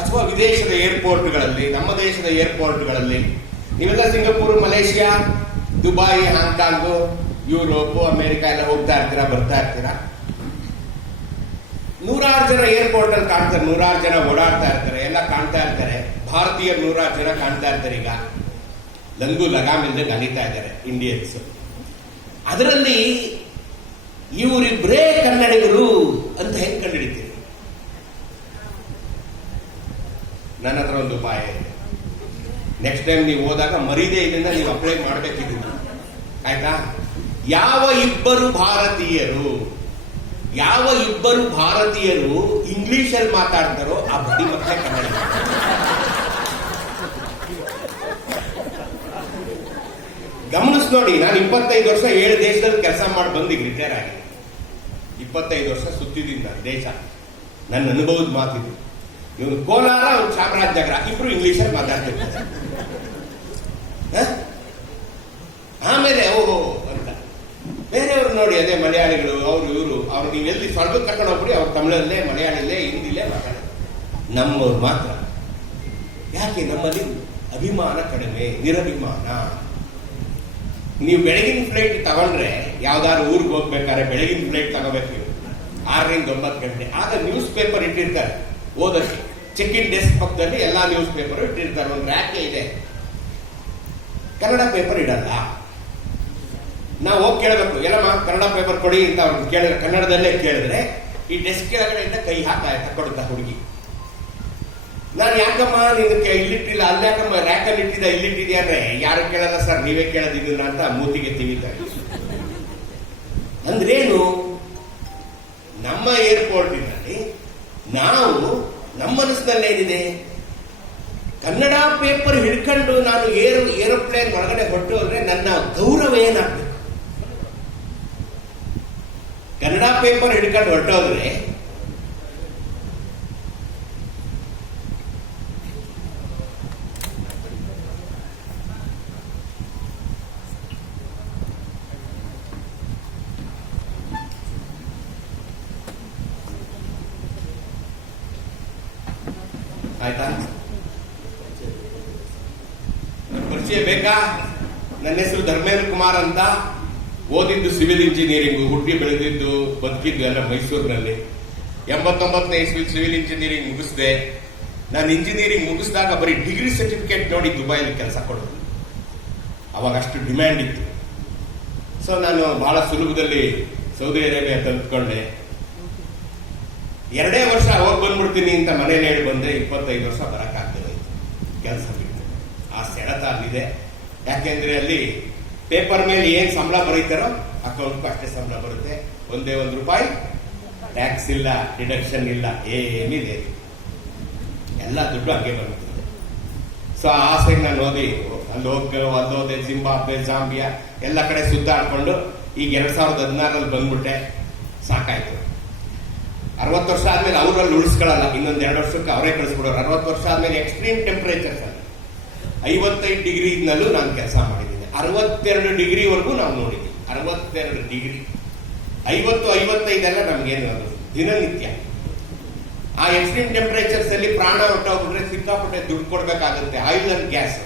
ಅಥವಾ ವಿದೇಶದ ಏರ್ಪೋರ್ಟ್ಗಳಲ್ಲಿ, ನಮ್ಮ ದೇಶದ ಏರ್ಪೋರ್ಟ್ಗಳಲ್ಲಿ ನೀವೆಲ್ಲ Singapore, Malaysia, Dubai, Hong Kong, Europe, America ಎಲ್ಲ ಹೋಗ್ತಾ ಇರ್ತೀರಾ, ಬರ್ತಾ ಇರ್ತೀರಾ. ನೂರಾರು ಜನ ಏರ್ಪೋರ್ಟ್ ಅಲ್ಲಿ ಕಾಣ್ತಾರೆ, ನೂರಾರು ಜನ ಓಡಾಡ್ತಾ ಇರ್ತಾರೆ, ಎಲ್ಲ ಕಾಣ್ತಾ ಇರ್ತಾರೆ. ಭಾರತೀಯರು ನೂರಾರು ಜನ ಕಾಣ್ತಾ ಇರ್ತಾರೆ. ಈಗ ಲಂಗು ಲಗಾಮಿಲ್ದಂಗೆ ಅಲಿತಾ ಇದ್ದಾರೆ ಇಂಡಿಯನ್ಸ್. ಅದರಲ್ಲಿ ಇವರಿಬ್ಬರೇ ಕನ್ನಡಿಗರು ಅಂತ ಹೆಂಗ್ ಕಂಡುಹಿಡಿತೀರಿ? ನನ್ನ ಹತ್ರ ಒಂದು ಉಪಾಯ ಇದೆ. ನೆಕ್ಸ್ಟ್ ಟೈಮ್ ನೀವು ಹೋದಾಗ ಮರೀದೇ ಇದನ್ನ ನೀವು ಅಪ್ಲೈ ಮಾಡಬೇಕಿದ್ದು, ಆಯ್ತಾ? ಯಾವ ಇಬ್ಬರು ಭಾರತೀಯರು ಇಂಗ್ಲಿಷಲ್ಲಿ ಮಾತಾಡ್ತಾರೋ ಆ ಬಡ್ಡಿ ಮಕ್ಕಳೇ ಕನ್ನಡ. ಗಮನಿಸ್ ನೋಡಿ, ನಾನು 25 ವರ್ಷ 7 ದೇಶದಲ್ಲಿ ಕೆಲಸ ಮಾಡಿ ಬಂದಿಗೆ ರಿಟೈರ್ ಆಗಿದೆ. 25 ವರ್ಷ ಸುತ್ತಿದ್ದೀನಿ ನಾನು ದೇಶ. ನನ್ನ ಅನುಭವದ ಮಾತಿದ್ದು. ಇವನು ಕೋಲಾರ, ಅವ್ನು ಚಾಮರಾಜನಗರ, ಇಬ್ರು ಇಂಗ್ಲಿಷಲ್ಲಿ ಮಾತಾಡ್ತಿರ್ತಾರೆ. ಆಮೇಲೆ ಓಹೋ ಅಂತ ಬೇರೆಯವ್ರು ನೋಡಿ, ಅದೇ ಮಲಯಾಳಿಗಳು, ಅವ್ರು ನೀವೆಲ್ಲಿ ಸ್ವರ್ಗ ಕರ್ಕೊಂಡು ಹೋಗ್ಬಿಡಿ, ಅವ್ರು ತಮಿಳಲ್ಲೇ, ಮಲಯಾಳಲ್ಲೇ, ಹಿಂದಿಲೇ ಮಾತಾಡೋದು. ನಮ್ಮವ್ರು ಮಾತ್ರ ಯಾಕೆ? ನಮ್ಮಲ್ಲಿ ಅಭಿಮಾನ ಕಡಿಮೆ, ನಿರಭಿಮಾನ. ನೀವು ಬೆಳಗಿನ ಫ್ಲೈಟ್ ತಗೊಂಡ್ರೆ, ಯಾವ್ದಾದ್ರು ಊರಿಗೆ ಹೋಗ್ಬೇಕಾದ್ರೆ ಬೆಳಗಿನ ಫ್ಲೈಟ್ ತಗೋಬೇಕು ನೀವು, 6ರಿಂದ 9 ಗಂಟೆ. ಆಗ ನ್ಯೂಸ್ ಪೇಪರ್ ಇಟ್ಟಿರ್ತಾರೆ ಓದಕ್ಕೆ. ಚೆಕ್ ಇನ್ ಡೆಸ್ಕ್ ಪಕ್ಕದಲ್ಲಿ ಎಲ್ಲಾ ನ್ಯೂಸ್ ಪೇಪರ್ ಇಟ್ಟಿರ್ತಾರೆ. ಒಂದು ರ್ಯಾಕೆ ಇದೆ, ಕನ್ನಡ ಪೇಪರ್ ಇಡಲ್ಲ. ನಾವು ಹೋಗಿ ಕೇಳಬೇಕು, ಎಲ್ಲಮ್ಮ ಕನ್ನಡ ಪೇಪರ್ ಕೊಡಿ ಅಂತ ಅವ್ರಿಗೆ ಕೇಳಿದ್ರೆ, ಕನ್ನಡದಲ್ಲೇ ಕೇಳಿದ್ರೆ ಈ ಡೆಸ್ಕ್ ಕೆಳಗಡೆಯಿಂದ ಕೈ ತಕೊಡುತ್ತಾ ಹುಡುಗಿ. ನಾನು ಯಾಕಮ್ಮ ನಿನಗೆ ಇಲ್ಲಿಟ್ಟಿಲ್ಲ, ಅಲ್ಲಾಕಮ್ಮ ರ್ಯಾಕಲ್ಲಿ ಇಟ್ಟಿದ್ದ, ಇಲ್ಲಿಟ್ಟಿದ್ಯಾ ಅಂದ್ರೆ, ಯಾರು ಕೇಳಲ್ಲ ಸರ್, ನೀವೇ ಕೇಳೋದಿಲ್ಲ ಅಂತ ಮೂತಿಗೆ ತಿವಿತಾರೆ. ಅಂದ್ರೇನು? ನಮ್ಮ ಏರ್ಪೋರ್ಟಿನಲ್ಲಿ ನಾವು ನಮ್ಮ ಮನಸ್ಸಿನಲ್ಲಿ ಏನಿದೆ, ಕನ್ನಡ ಪೇಪರ್ ಹಿಡ್ಕೊಂಡು ನಾನು ಏರೋಪ್ಲೇನ್ ಒಳಗಡೆ ಹೊರಟು ಅಂದ್ರೆ ನನ್ನ ಗೌರವ ಏನಾಗ್ಬೇಕು? ಕನ್ನಡ ಪೇಪರ್ ಹಿಡ್ಕೊಂಡು ಹೊರಟೋದ್ರೆ ಆಯ್ತಾ? ಪರಿಚಯ ಬೇಕಾ? ನನ್ನ ಹೆಸರು ಧರ್ಮೇಂದ್ರ ಕುಮಾರ್ ಅಂತ. ಓದಿದ್ದು ಸಿವಿಲ್ ಇಂಜಿನಿಯರಿಂಗ್, ಹುಟ್ಟಿ ಬೆಳೆದಿದ್ದು ಬದುಕಿದ್ದು ಎಲ್ಲ ಮೈಸೂರಿನಲ್ಲಿ. 89ನೇ ಇಸ್ವಿ ಸಿವಿಲ್ ಇಂಜಿನಿಯರಿಂಗ್ ಮುಗಿಸಿದೆ. ನಾನು ಇಂಜಿನಿಯರಿಂಗ್ ಮುಗಿಸಿದಾಗ ಬರೀ ಡಿಗ್ರಿ ಸರ್ಟಿಫಿಕೇಟ್ ನೋಡಿ ದುಬೈಲಿ ಕೆಲಸ ಕೊಡೋದು. ಅವಾಗ ಅಷ್ಟು ಡಿಮ್ಯಾಂಡ್ ಇತ್ತು. ಸೊ ನಾನು ಬಹಳ ಸುಲಭದಲ್ಲಿ ಸೌದಿ ಅರೇಬಿಯಾ ತಲುಪ್ಕೊಂಡೆ. 2 ವರ್ಷ ಹೋಗಿ ಬಂದ್ಬಿಡ್ತೀನಿ ಅಂತ ಮನೇಲಿ ಹೇಳಿ ಬಂದೆ. 25 ವರ್ಷ ಬರಕ್ಕಾಗ್ತದೆ ಕೆಲಸ ಬಿಟ್ಟು. ಆ ಸೆಳೆತ ಅಲ್ಲಿದೆ. ಯಾಕೆಂದ್ರೆ ಅಲ್ಲಿ ಪೇಪರ್ ಮೇಲೆ ಏನ್ ಸಂಬಳ ಬರೀತಾರೋ ಅಕೌಂಟ್ಗೂ ಅಷ್ಟೇ ಸಂಬಳ ಬರುತ್ತೆ. ಒಂದೇ ₹1 ಟ್ಯಾಕ್ಸ್ ಇಲ್ಲ, ಡಿಡಕ್ಷನ್ ಇಲ್ಲ, ಏನಿದೆ, ಎಲ್ಲ ದುಡ್ಡು ಹಂಗೆ ಬರುತ್ತದೆ. ಸೊ ಆ ಆಸೆಗೆ ನಾನು ಓದಿ ಅಲ್ಲೋದೆ ಜಿಂಬಾಬ್ವೆ, ಜಾಂಬಿಯಾ ಎಲ್ಲ ಕಡೆ ಸುತ್ತಾಡ್ಕೊಂಡು ಈಗ 2016 ಬಂದ್ಬಿಟ್ಟೆ. ಸಾಕಾಯ್ತು. 60 ವರ್ಷ ಆದ್ಮೇಲೆ ಅವರಲ್ಲಿ ಉಳಿಸ್ಕೊಳ್ಳಲ್ಲ, ಇನ್ನೊಂದು 2 ವರ್ಷಕ್ಕೆ ಅವರೇ ಕಳಿಸ್ಬಿಡೋರು. 60 ವರ್ಷ ಆದ್ಮೇಲೆ ಎಕ್ಸ್ಟ್ರೀಮ್ ಟೆಂಪರೇಚರ್ಸ್ ಅಲ್ಲಿ 55 ಡಿಗ್ರಿನಲ್ಲೂ ನಾನು ಕೆಲಸ ಮಾಡಿದ್ದೀನಿ. 62 ಡಿಗ್ರಿವರೆಗೂ ನಾವು ನೋಡಿದ್ದೀವಿ. 62 ಡಿಗ್ರಿ, 50-55 ಎಲ್ಲ ನಮಗೇನು ಅದು ದಿನನಿತ್ಯ. ಆ ಎಕ್ಸ್ಟ್ರೀಮ್ ಟೆಂಪರೇಚರ್ಸ್ ಅಲ್ಲಿ ಪ್ರಾಣ ಹೊಟ್ಟೋಗ್ಬಿಟ್ರೆ ಸಿಕ್ಕಾಪಟ್ಟೆ ದುಡ್ಡು ಕೊಡ್ಬೇಕಾಗುತ್ತೆ. ಆಯಿಲ್ ಅಂಡ್ ಗ್ಯಾಸ್,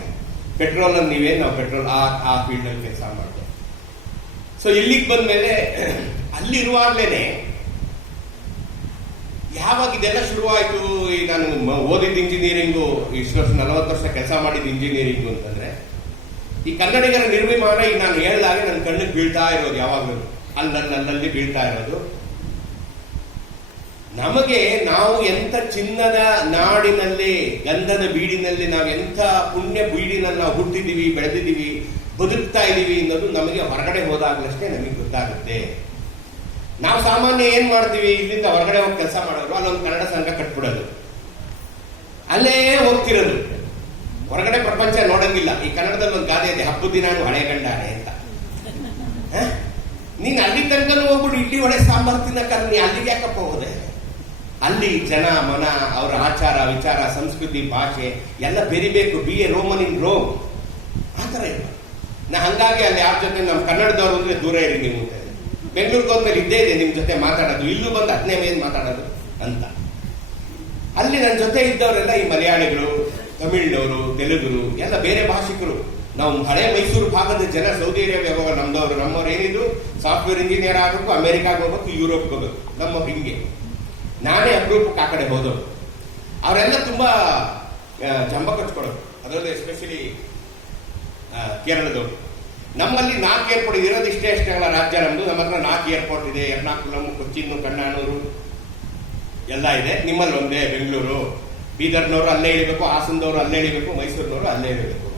ಪೆಟ್ರೋಲ್ ಅನ್ನು ನಾವು ಪೆಟ್ರೋಲ್ ಆ ಫೀಲ್ಡ್ ಅಲ್ಲಿ ಕೆಲಸ ಮಾಡಿದೆ. ಸೊ ಇಲ್ಲಿಗೆ ಬಂದ್ಮೇಲೆ ಅಲ್ಲಿರುವಾಗ್ಲೇನೆ ಯಾವಾಗ ಇದೆಲ್ಲ ಶುರುವಾಯಿತು, ಈ ನಾನು ಓದಿದ ಇಂಜಿನಿಯರಿಂಗು, ಇಷ್ಟು ವರ್ಷ 40 ವರ್ಷ ಕೆಲಸ ಮಾಡಿದ ಇಂಜಿನಿಯರಿಂಗು ಅಂತಂದ್ರೆ, ಈ ಕನ್ನಡಿಗರ ನಿರ್ವಿಮಾನ ಈಗ ನಾನು ಹೇಳಿದಾಗ ನನ್ನ ಕಣ್ಣಿಗೆ ಬೀಳ್ತಾ ಇರೋದು, ಯಾವಾಗಲೂ ನನ್ನಲ್ಲಿ ಬೀಳ್ತಾ ಇರೋದು. ನಮಗೆ ನಾವು ಎಂಥ ಚಿನ್ನದ ನಾಡಿನಲ್ಲಿ, ಗಂಧದ ಬೀಡಿನಲ್ಲಿ, ನಾವು ಎಂಥ ಪುಣ್ಯ ಬೀಡಿನಲ್ಲಿ ನಾವು ಹುಟ್ಟಿದೀವಿ, ಬೆಳೆದಿದ್ದೀವಿ, ಬದುಕ್ತಾ ಇದ್ದೀವಿ ಅನ್ನೋದು ನಮಗೆ ಹೊರಗಡೆ ಹೋದಾಗಲಷ್ಟೇ ನಮಗೆ ಗೊತ್ತಾಗುತ್ತೆ. ನಾವು ಸಾಮಾನ್ಯ ಏನ್ ಮಾಡ್ತೀವಿ, ಇಲ್ಲಿಂದ ಹೊರಗಡೆ ಹೋಗಿ ಕೆಲಸ ಮಾಡೋರು, ಅಲ್ಲೊಂದು ಕನ್ನಡ ಸಂಘ ಕಟ್ಬಿಡೋದು, ಅಲ್ಲೇ ಹೋಗ್ತಿರೋದು, ಹೊರಗಡೆ ಪ್ರಪಂಚ ನೋಡಂಗಿಲ್ಲ. ಈ ಕನ್ನಡದಲ್ಲಿ ಒಂದು ಗಾದೆ ಇದೆ, ಹಬ್ಬದ ದಿನ ಹಳೆ ಗಂಡಾನೆ ಅಂತ. ನೀನ್ ಅಲ್ಲಿ ತನಕ ಹೋಗ್ಬಿಟ್ಟು ಇಲ್ಲಿ ಒಳ್ಳೆ ಸಾಂಬಾರ್ ತಿನ್ನಕ್ಕ ನೀ ಅಲ್ಲಿಗೆ ಯಾಕಪ್ಪ ಹೋದೆ? ಅಲ್ಲಿ ಜನ ಮನ, ಅವರ ಆಚಾರ ವಿಚಾರ, ಸಂಸ್ಕೃತಿ, ಭಾಷೆ ಎಲ್ಲ ಬೆರಿಬೇಕು. Be a Roman in Rome, ಆತರ ಇಲ್ಲ. ಹಂಗಾಗಿ ಅಲ್ಲಿ ಯಾರ ಜೊತೆ ನಮ್ಮ ಕನ್ನಡದವರು ಅಂದ್ರೆ ದೂರ ಇರಿ ನೀವು. ಬೆಂಗಳೂರಿಗೆ ಹೋದ್ಮೇಲೆ ಇದ್ದೇ ಇದೆ ನಿಮ್ ಜೊತೆ ಮಾತಾಡೋದು, ಇಲ್ಲೂ ಬಂದು 10ನೇ ಮೇಲ್ ಮಾತಾಡೋದು ಅಂತ. ಅಲ್ಲಿ ನನ್ನ ಜೊತೆ ಇದ್ದವರೆಲ್ಲ ಈ ಮಲಯಾಳಿಗಳು, ತಮಿಳ್ನವರು, ತೆಲುಗರು, ಎಲ್ಲ ಬೇರೆ ಭಾಷಿಕರು. ನಾವು ಹಳೆ ಮೈಸೂರು ಭಾಗದ ಜನ ಸೌದಿ ಅರೇಬಿಯಾ ಹೋಗೋ ನಮ್ಮವ್ರು ಏನಿದ್ರು ಸಾಫ್ಟ್ವೇರ್ ಇಂಜಿನಿಯರ್ ಆಗಬೇಕು, ಅಮೆರಿಕಾಗೆ ಹೋಗ್ಬೇಕು, ಯುರೋಪ್ಗೆ ಹೋಗ್ಬೇಕು. ನಮ್ಮವ್ರು ಹಿಂಗೆ. ನಾನೇ ಅಪರೂಪಕ್ಕೆ ಆ ಕಡೆ ಹೋದವರು. ಅವರೆಲ್ಲ ತುಂಬಾ ಜಂಬ ಕಚ್ಕೊಡೋರು, ಅದರಲ್ಲೂ ಎಸ್ಪೆಷಲಿ ಕೇರಳದವರು. ನಮ್ಮಲ್ಲಿ 4 ಏರ್ಪೋರ್ಟ್ ಇರೋದು ಇಷ್ಟೇ ರಾಜ್ಯ ನಮ್ದು. ನಮ್ಮ ಹತ್ರ 4 ಏರ್ಪೋರ್ಟ್ ಇದೆ. ಎರ್ನಾಕುಲಂ, ಕೊಚ್ಚಿನ್, ಕಣ್ಣಾನೂರು ಎಲ್ಲ ಇದೆ. ನಿಮ್ಮಲ್ಲಿ ಒಂದೇ, ಬೆಂಗಳೂರು. ಬೀದರ್ನವರು ಅಲ್ಲೇ ಇಳಿಬೇಕು, ಹಾಸನದವರು ಅಲ್ಲೇ ಇಳಿಬೇಕು, ಮೈಸೂರಿನವರು ಅಲ್ಲೇ ಇಳಿಬೇಕು.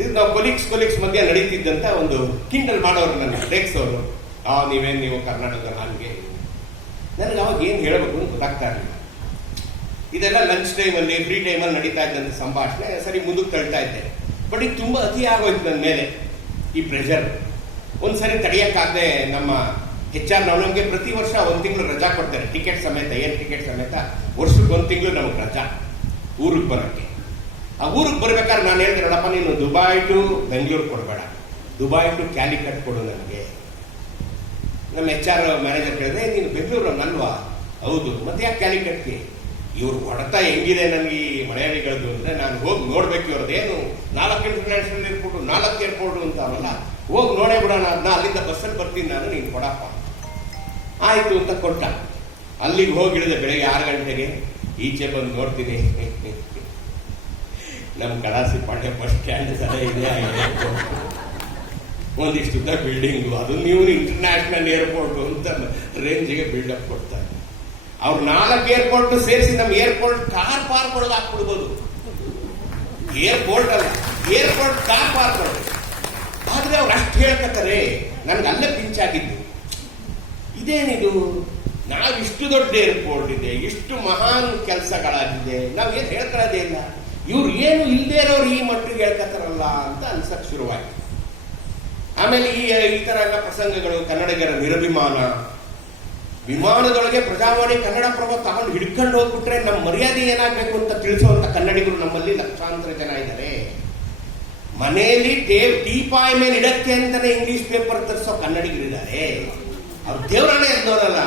ಇದು ನಾವು ಕೊಲೀಗ್ಸ್ ಮಧ್ಯೆ ನಡೀತಿದ್ದಂತ ಒಂದು ಕಿಂಡಲ್ ಮಾಡೋರು ನನ್ನ ರೇಕ್ಸವರು. ನೀವು ಕರ್ನಾಟಕದ ಹಾಗೆ. ನನಗೆ ಅವಾಗ ಏನ್ ಹೇಳಬೇಕು ಅಂತ ಗೊತ್ತಾಗ್ತಾ ಇರಲಿಲ್ಲ. ಇದೆಲ್ಲ ಲಂಚ್ ಟೈಮಲ್ಲಿ, ಫ್ರೀ ಟೈಮಲ್ಲಿ ನಡೀತಾ ಇದ್ದಂತ ಸಂಭಾಷಣೆ. ಸರಿ ಮುಂದಕ್ಕೆ ತಳ್ತಾ ಇದ್ದೆ. ಬಟ್ ಇದು ತುಂಬಾ ಅತಿ ಆಗೋಯ್ತು ನನ್ನ ಮೇಲೆ ಈ ಪ್ರೆಷರ್. ಒಂದ್ಸರಿ ತಡೆಯಕ್ಕಾಗದೆ ನಮ್ಮ HR ನಮಗೆ ಪ್ರತಿ ವರ್ಷ 1 ತಿಂಗಳು ರಜಾ ಕೊಡ್ತಾರೆ, ಟಿಕೆಟ್ ಸಮೇತ, ಏರ್ ಟಿಕೆಟ್ ಸಮೇತ. ವರ್ಷಕ್ಕೆ 1 ತಿಂಗಳು ನಮಗೆ ರಜಾ ಊರಿಗೆ ಬರೋಕ್ಕೆ. ಆ ಊರಿಗೆ ಬರ್ಬೇಕಾದ್ರೆ ನಾನು ಹೇಳ್ದೆ, ನೋಡಪ್ಪ ನೀನು ದುಬೈ ಟು ಬೆಂಗಳೂರು ಕೊಡಬೇಡ, ದುಬೈ ಟು ಕ್ಯಾಲಿಕಟ್ ಕೊಡು ನನಗೆ. ನಮ್ಮ HR ಮ್ಯಾನೇಜರ್ ಹೇಳಿದ್ರೆ, ನೀನು ಬೆಂಗಳೂರನ್ನಲ್ವಾ? ಹೌದು. ಮತ್ತೆ ಯಾಕೆ ಕ್ಯಾಲಿಕಟ್ಗೆ? ಇವ್ರು ಹೊಡೆತ ಹೆಂಗಿದೆ ನನಗೆ ಈ ಮಲಯಾಳಿಗಳದ್ದು ಅಂದ್ರೆ, ನಾನು ಹೋಗಿ ನೋಡ್ಬೇಕು. ಇವ್ರದ್ದೇನು 4 ಇಂಟರ್ನ್ಯಾಷನಲ್ ಏರ್ಪೋರ್ಟ್, 4 ಏರ್ಪೋರ್ಟ್ ಅಂತ ಅವಲ್ಲ, ಹೋಗಿ ನೋಡೇ ಬಿಡೋಣ. ಅದನ್ನ ಅಲ್ಲಿಂದ ಬಸ್ಸಲ್ಲಿ ಬರ್ತೀನಿ ನಾನು, ನೀನು ಕೊಡಪ್ಪ. ಆಯ್ತು ಅಂತ ಕೊಟ್ಟ. ಅಲ್ಲಿಗೆ ಹೋಗಿಳಿದೆ ಬೆಳಗ್ಗೆ 6 ಗಂಟೆಗೆ. ಈಚೆ ಬಂದು ನೋಡ್ತೀನಿ, ನಮ್ಮ ಕಳಾಸಿ ಪಾಂಡೆ ಬಸ್ ಸ್ಟ್ಯಾಂಡ್ ಸಲ ಇದೆ, ಒಂದಿಷ್ಟು ಬಿಲ್ಡಿಂಗು, ಅದು ನೀವು ಇಂಟರ್ನ್ಯಾಷನಲ್ ಏರ್ಪೋರ್ಟ್ ಅಂತ ರೇಂಜಿಗೆ ಬಿಲ್ಡಪ್ ಕೊಡ್ತಾರೆ. ಅವ್ರು 4 ಏರ್ಪೋರ್ಟ್ ಸೇರಿಸಿ ನಮ್ಮ ಏರ್ಪೋರ್ಟ್ ಕಾರ್ ಪಾರ್ಕ್ ಒಳಗೆ ಹಾಕ್ಬಿಡ್ಬೋದು. ಏರ್ಪೋರ್ಟ್ ಅಲ್ಲ, ಏರ್ಪೋರ್ಟ್ ಕಾರ್ ಪಾರ್ಕ್ ಒಳಗೆ. ಆದ್ರೆ ಅವ್ರು ಅಷ್ಟು ಹೇಳ್ಕತ್ತಾರೆ. ನನ್ಗೆ ಅಲ್ಲೇ ಪಿಂಚಾಗಿದ್ದು, ಇದೇನಿದು, ನಾವಿಷ್ಟು ದೊಡ್ಡ ಏರ್ಪೋರ್ಟ್ ಇದೆ, ಇಷ್ಟು ಮಹಾನ್ ಕೆಲಸಗಳಾಗಿದೆ, ನಾವೇನು ಹೇಳ್ಕೊಳ್ಳೋದೇ ಇಲ್ಲ, ಇವ್ರು ಏನು ಇಲ್ಲದೆ ಇರೋರು ಈ ಮಟ್ಟಿಗೆ ಹೇಳ್ಕತ್ತಾರಲ್ಲ ಅಂತ ಅನ್ಸಕ್ ಶುರುವಾಯ್ತು. ಆಮೇಲೆ ಈ ತರ ಎಲ್ಲ ಪ್ರಸಂಗಗಳು, ಕನ್ನಡಿಗರ ನಿರಭಿಮಾನ, ವಿಮಾನದೊಳಗೆ ಪ್ರಜಾವಾಣಿ ಕನ್ನಡಪ್ರಭ ತಗೊಂಡು ಹಿಡ್ಕೊಂಡು ಹೋಗ್ಬಿಟ್ರೆ ನಮ್ಮ ಮರ್ಯಾದೆ ಏನಾಗಬೇಕು ಅಂತ ತಿಳಿಸುವಂತ ಕನ್ನಡಿಗರು ನಮ್ಮಲ್ಲಿ ಲಕ್ಷಾಂತರ ಜನ ಇದ್ದಾರೆ. ಮನೆಯಲ್ಲಿ ಟೀಪಾಯ್ ಮೇಲೆ ಇಡಕ್ಕೆ ಅಂತಾನೆ ಇಂಗ್ಲಿಷ್ ಪೇಪರ್ ತರಿಸೋ ಕನ್ನಡಿಗರಿದ್ದಾರೆ. ಅವ್ರು ದೇವರಾಣೆ ಅಂದವರಲ್ಲ,